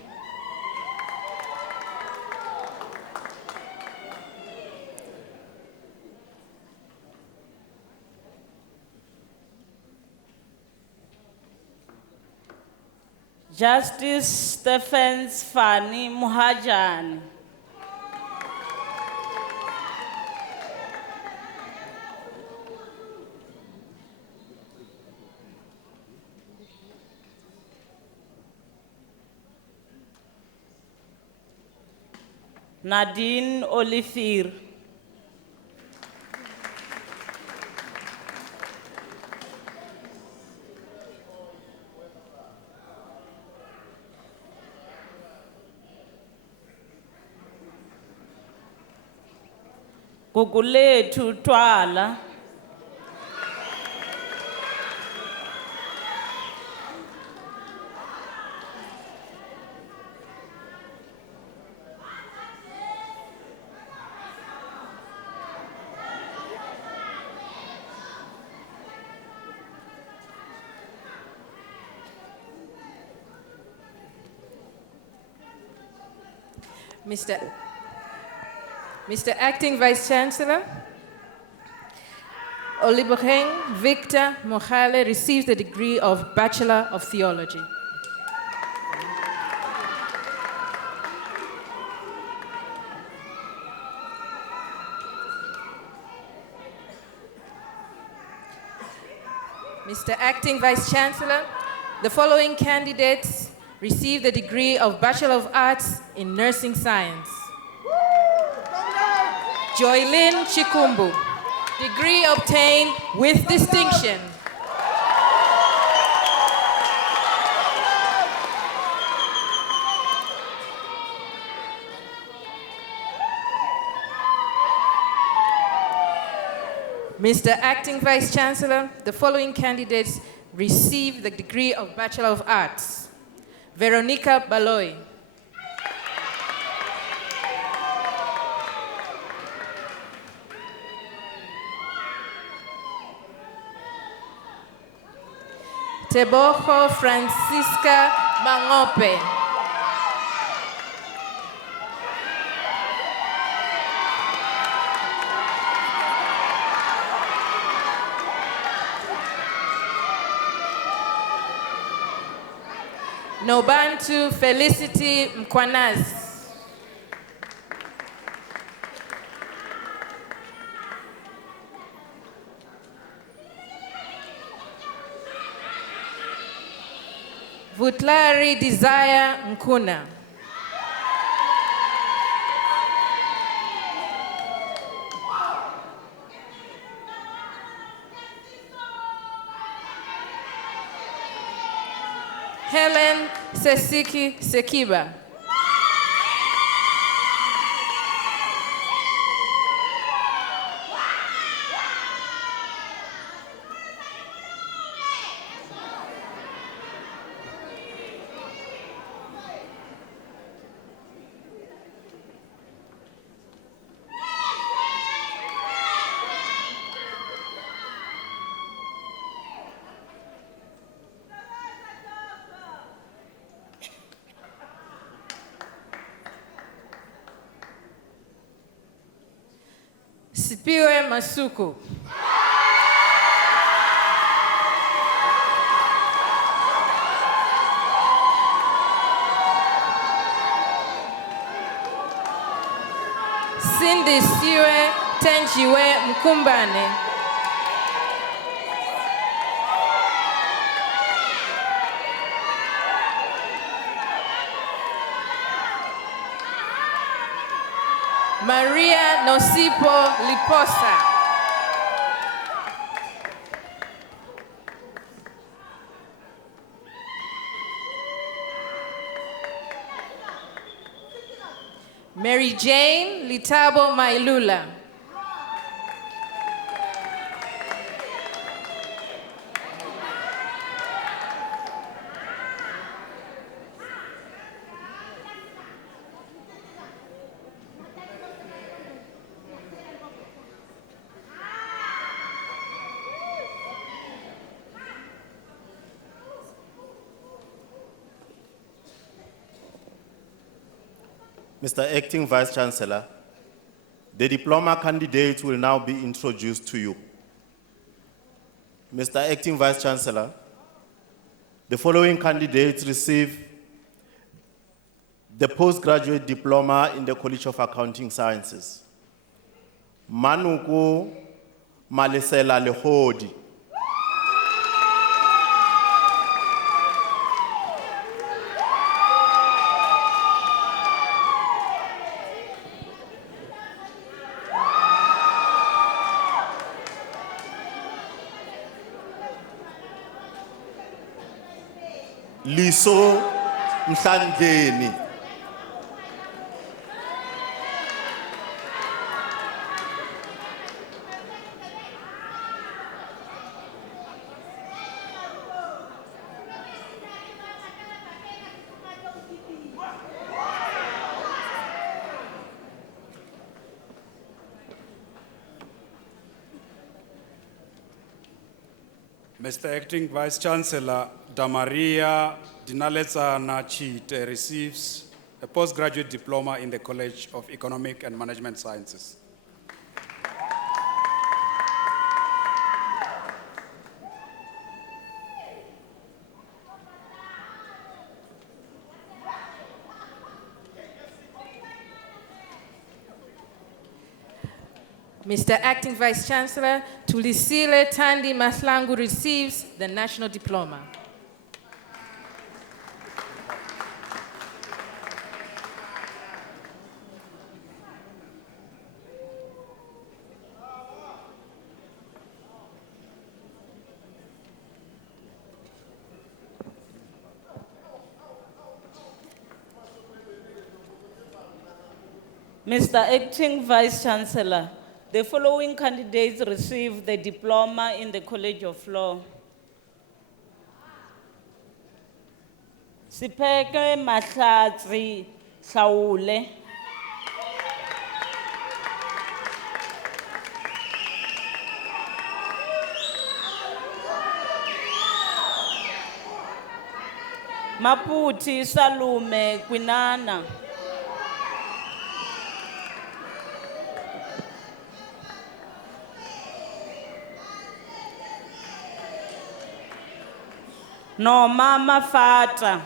Justice Stephen Fani Muhajani. Nadine Olifir. Gugulethu Twala. Mr. Acting Vice Chancellor, Oliboheng Victor Mohale receives the degree of Bachelor of Theology. Mr. Acting Vice Chancellor, the following candidates receive the degree of Bachelor of Arts in Nursing Science. Joylyn Chikumbu, degree obtained with distinction. Mr. Acting Vice Chancellor, the following candidates receive the degree of Bachelor of Arts. Veronica Baloy. Teboho Francisca Mangope. Nobantu Felicity Mkwanaz. Vutlari Desire Nkuna. Helen Sesiki Sekiba. Sipiwe Masuku. Cindy Siwe Tenjiwe Mkumbane. Maria Nosipo Liposa. Mary Jane Litabo Mailula. Mr. Acting Vice Chancellor, the diploma candidates will now be introduced to you. Mr. Acting Vice Chancellor, The following candidates receive the postgraduate diploma in the College of Accounting Sciences. Manuku Malesela Lehodi. Liso Mhlangeni. Mr. Acting Vice Chancellor, Damaria Dinaletsana Chite receives a postgraduate diploma in the College of Economic and Management Sciences. Mr. Acting Vice Chancellor, Tulisile Tandi Maslangu receives the National Diploma. Mr. Acting Vice Chancellor, the following candidates receive the diploma in the College of Law. Sipeke Mahlatsi Saule. Maputi Salume Kwinana. No Mama Fata.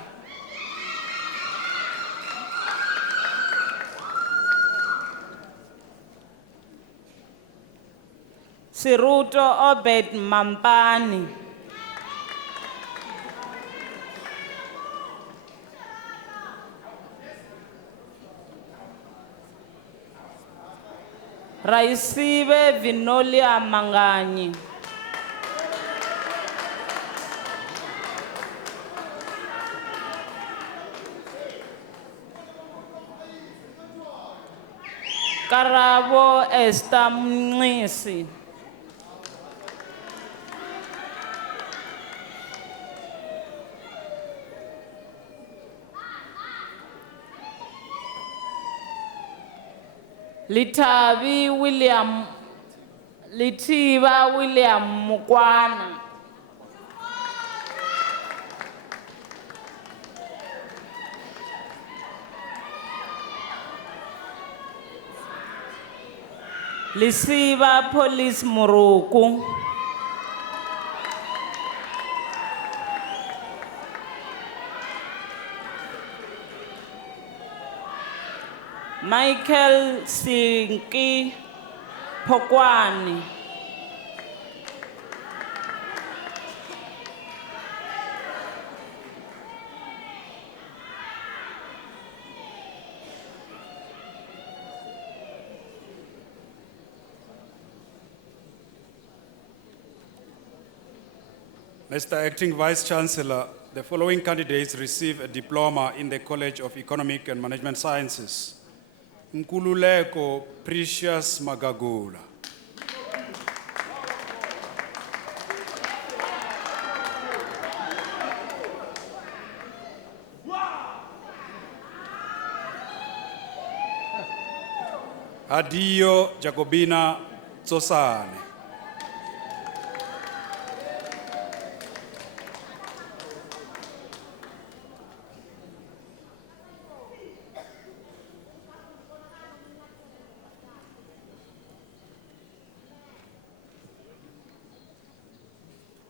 Siruto Obed Mampani. Raisibe Vinolia Mangani. Karabo Estamnisi. Litiba William Mukwana. Lisiba Police Morocco. Michael Sinki Pokwani. Mr. Acting Vice Chancellor, the following candidates receive a diploma in the College of Economic and Management Sciences. Nkululeko Precious Magagula. Adio Jacobina Tsosane.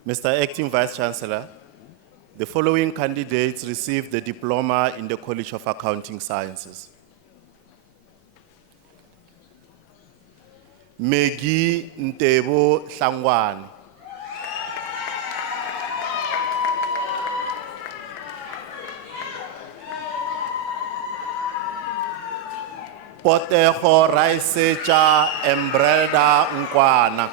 Mr. Acting Vice Chancellor, The following candidates received the diploma in the College of Accounting Sciences. Megi Ntebo Hlangwane. Potego Raisecha Embreda Nkwana.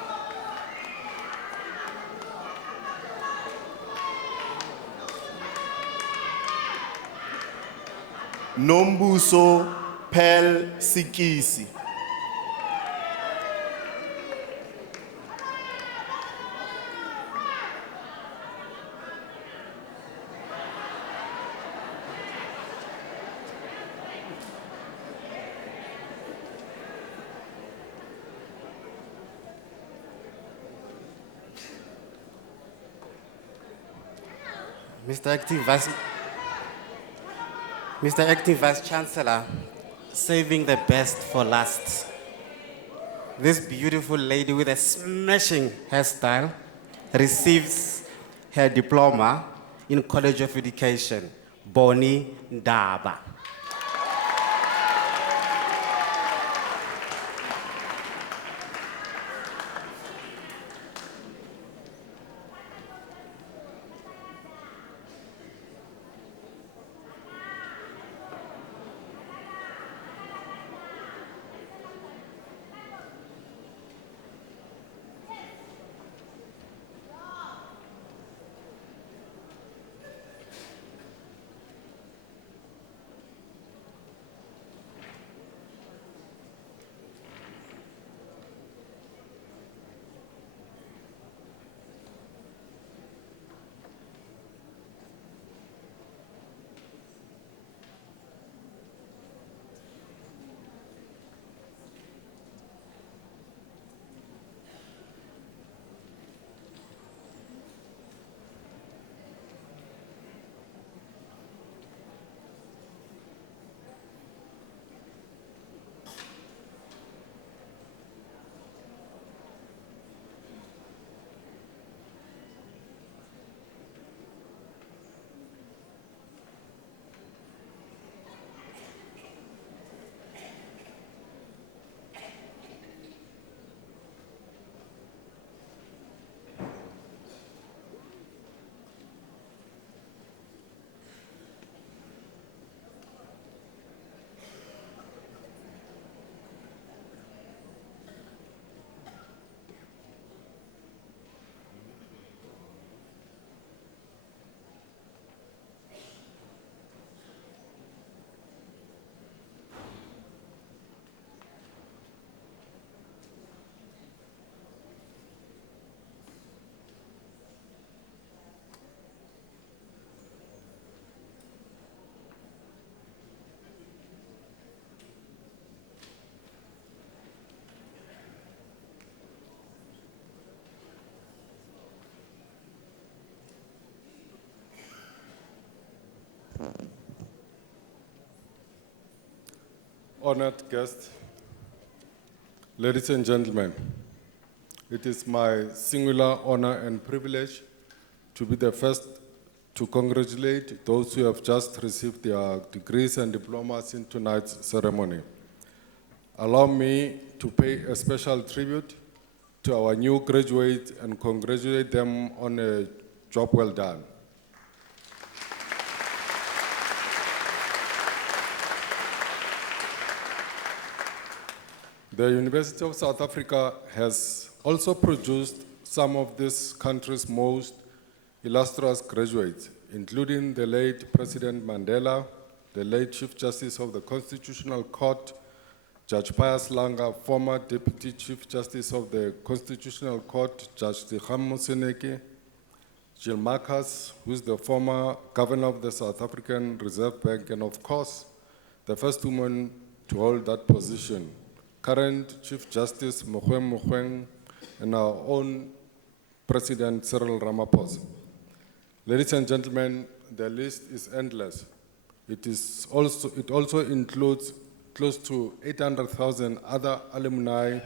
Nombuso Pel Sikisi. Mr. Acting Vice Chancellor, saving the best for last. This beautiful lady with a smashing hairstyle receives her diploma in College of Education, Boni Ndaba. Honored guests, ladies and gentlemen, it is my singular honor and privilege to be the first to congratulate those who have just received their degrees and diplomas in tonight's ceremony. Allow me to pay a special tribute to our new graduates and congratulate them on a job well done. The University of South Africa has also produced some of this country's most illustrious graduates, including the late President Mandela, the late Chief Justice of the Constitutional Court, Judge Pius Langa, former Deputy Chief Justice of the Constitutional Court, Judge Dikgang Moseneke, Jill Marcus, who is the former Governor of the South African Reserve Bank, and of course, the first woman to hold that position, current Chief Justice Mogoeng, and our own President Cyril Ramaphosa. Ladies and gentlemen, the list is endless. It also includes close to 800,000 other alumni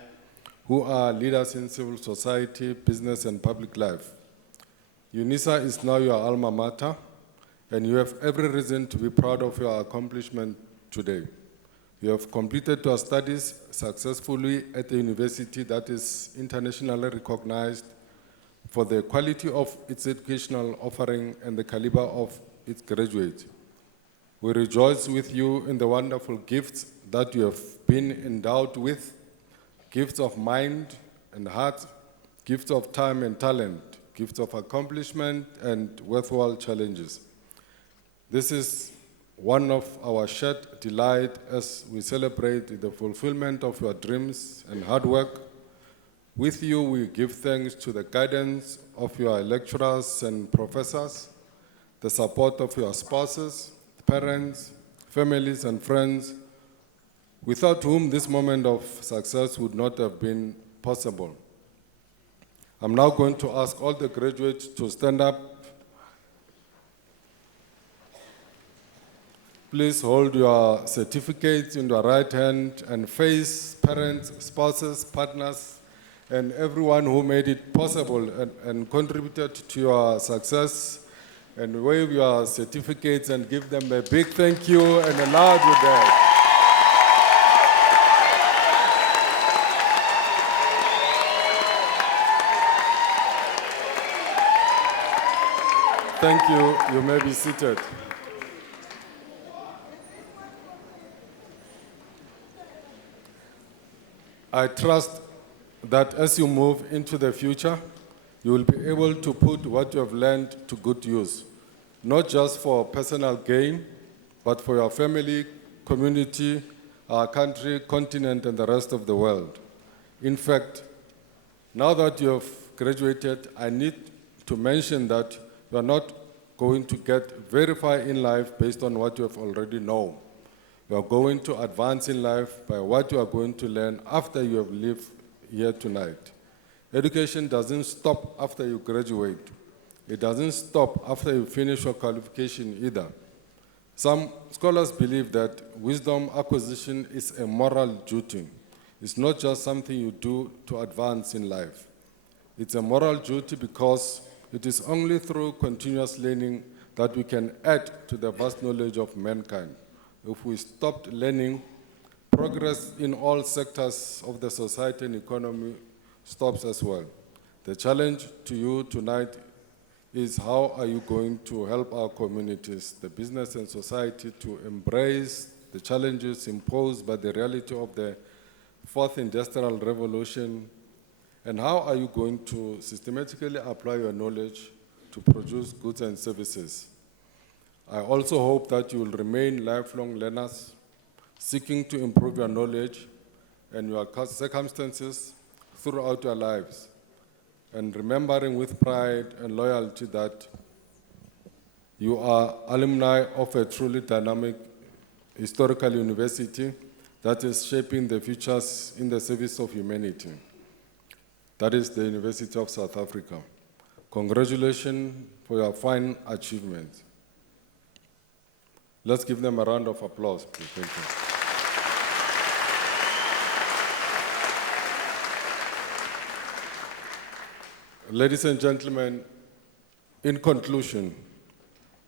who are leaders in civil society, business, and public life. Unisa is now your alma mater, and you have every reason to be proud of your accomplishment today. You have completed your studies successfully at a university that is internationally recognized for the quality of its educational offering and the caliber of its graduates. We rejoice with you in the wonderful gifts that you have been endowed with, gifts of mind and heart, gifts of time and talent, gifts of accomplishment and worthwhile challenges. This is one of our shared delight as we celebrate the fulfillment of your dreams and hard work. With you, we give thanks to the guidance of your lecturers and professors, the support of your spouses, parents, families, and friends, without whom this moment of success would not have been possible. I'm now going to ask all the graduates to stand up. Please hold your certificates in your right hand and face parents, spouses, partners, and everyone who made it possible and contributed to your success, and wave your certificates and give them a big thank you and a loud with that. Thank you. You may be seated. I trust that as you move into the future, you will be able to put what you have learned to good use, not just for personal gain, but for your family, community, our country, continent, and the rest of the world. In fact, now that you have graduated, I need to mention that you are not going to get very far in life based on what you have already known. You are going to advance in life by what you are going to learn after you have lived here tonight. Education doesn't stop after you graduate. It doesn't stop after you finish your qualification either. Some scholars believe that wisdom acquisition is a moral duty. It's not just something you do to advance in life. It's a moral duty because it is only through continuous learning that we can add to the vast knowledge of mankind. If we stopped learning, progress in all sectors of the society and economy stops as well. The challenge to you tonight is how are you going to help our communities, the business and society, to embrace the challenges imposed by the reality of the fourth industrial revolution, and how are you going to systematically apply your knowledge to produce goods and services. I also hope that you will remain lifelong learners, seeking to improve your knowledge and your circumstances throughout your lives, and remembering with pride and loyalty that you are alumni of a truly dynamic historical university that is shaping the futures in the service of humanity. That is the University of South Africa. Congratulations for your fine achievements. Let's give them a round of applause, please. Thank you. Ladies and gentlemen, in conclusion,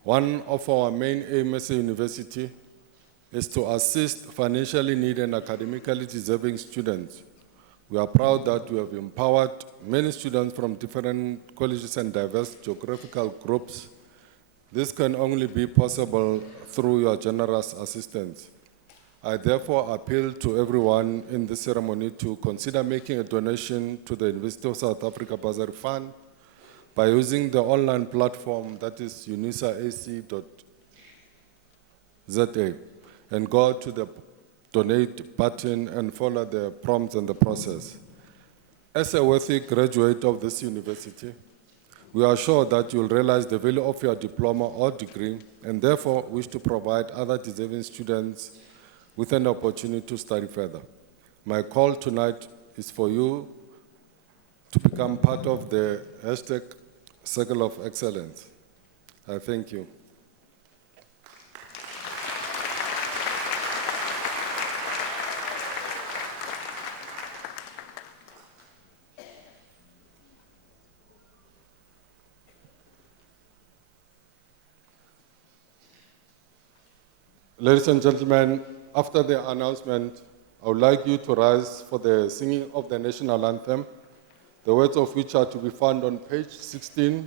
one of our main aims as a university is to assist financially needy and academically deserving students. We are proud that we have empowered many students from different colleges and diverse geographical groups. This can only be possible through your generous assistance. I therefore appeal to everyone in this ceremony to consider making a donation to the University of South Africa Bursary Fund by using the online platform that is unisaAC.za, and go to the donate button and follow the prompts and the process. As a worthy graduate of this university, we are sure that you will realize the value of your diploma or degree and therefore wish to provide other deserving students with an opportunity to study further. My call tonight is for you to become part of the #Circle of Excellence. I thank you. Ladies and gentlemen, after the announcement, I would like you to rise for the singing of the national anthem, the words of which are to be found on page 16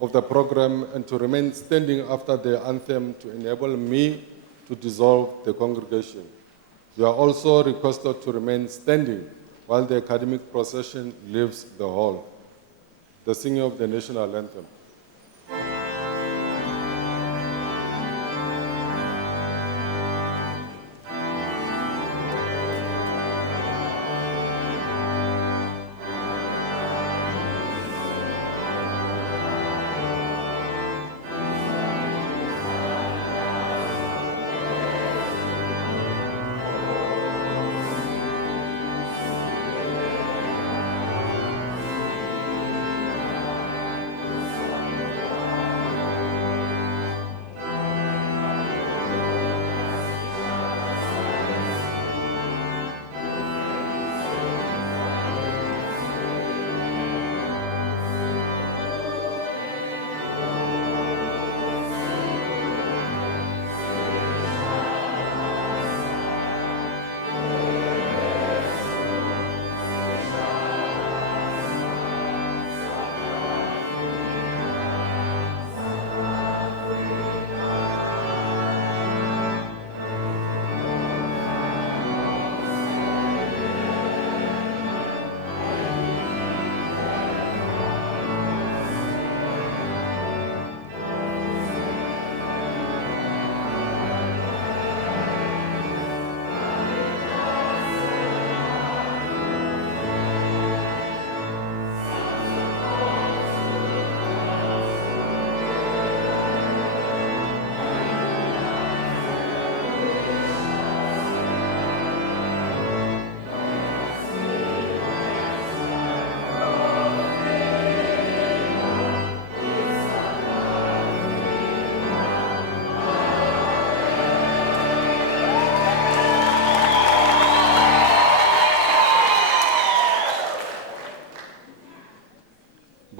of the program, and to remain standing after the anthem to enable me to dissolve the congregation. You are also requested to remain standing while the academic procession leaves the hall. The singing of the national anthem.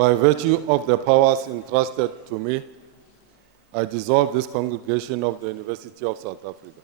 By virtue of the powers entrusted to me, I dissolve this congregation of the University of South Africa.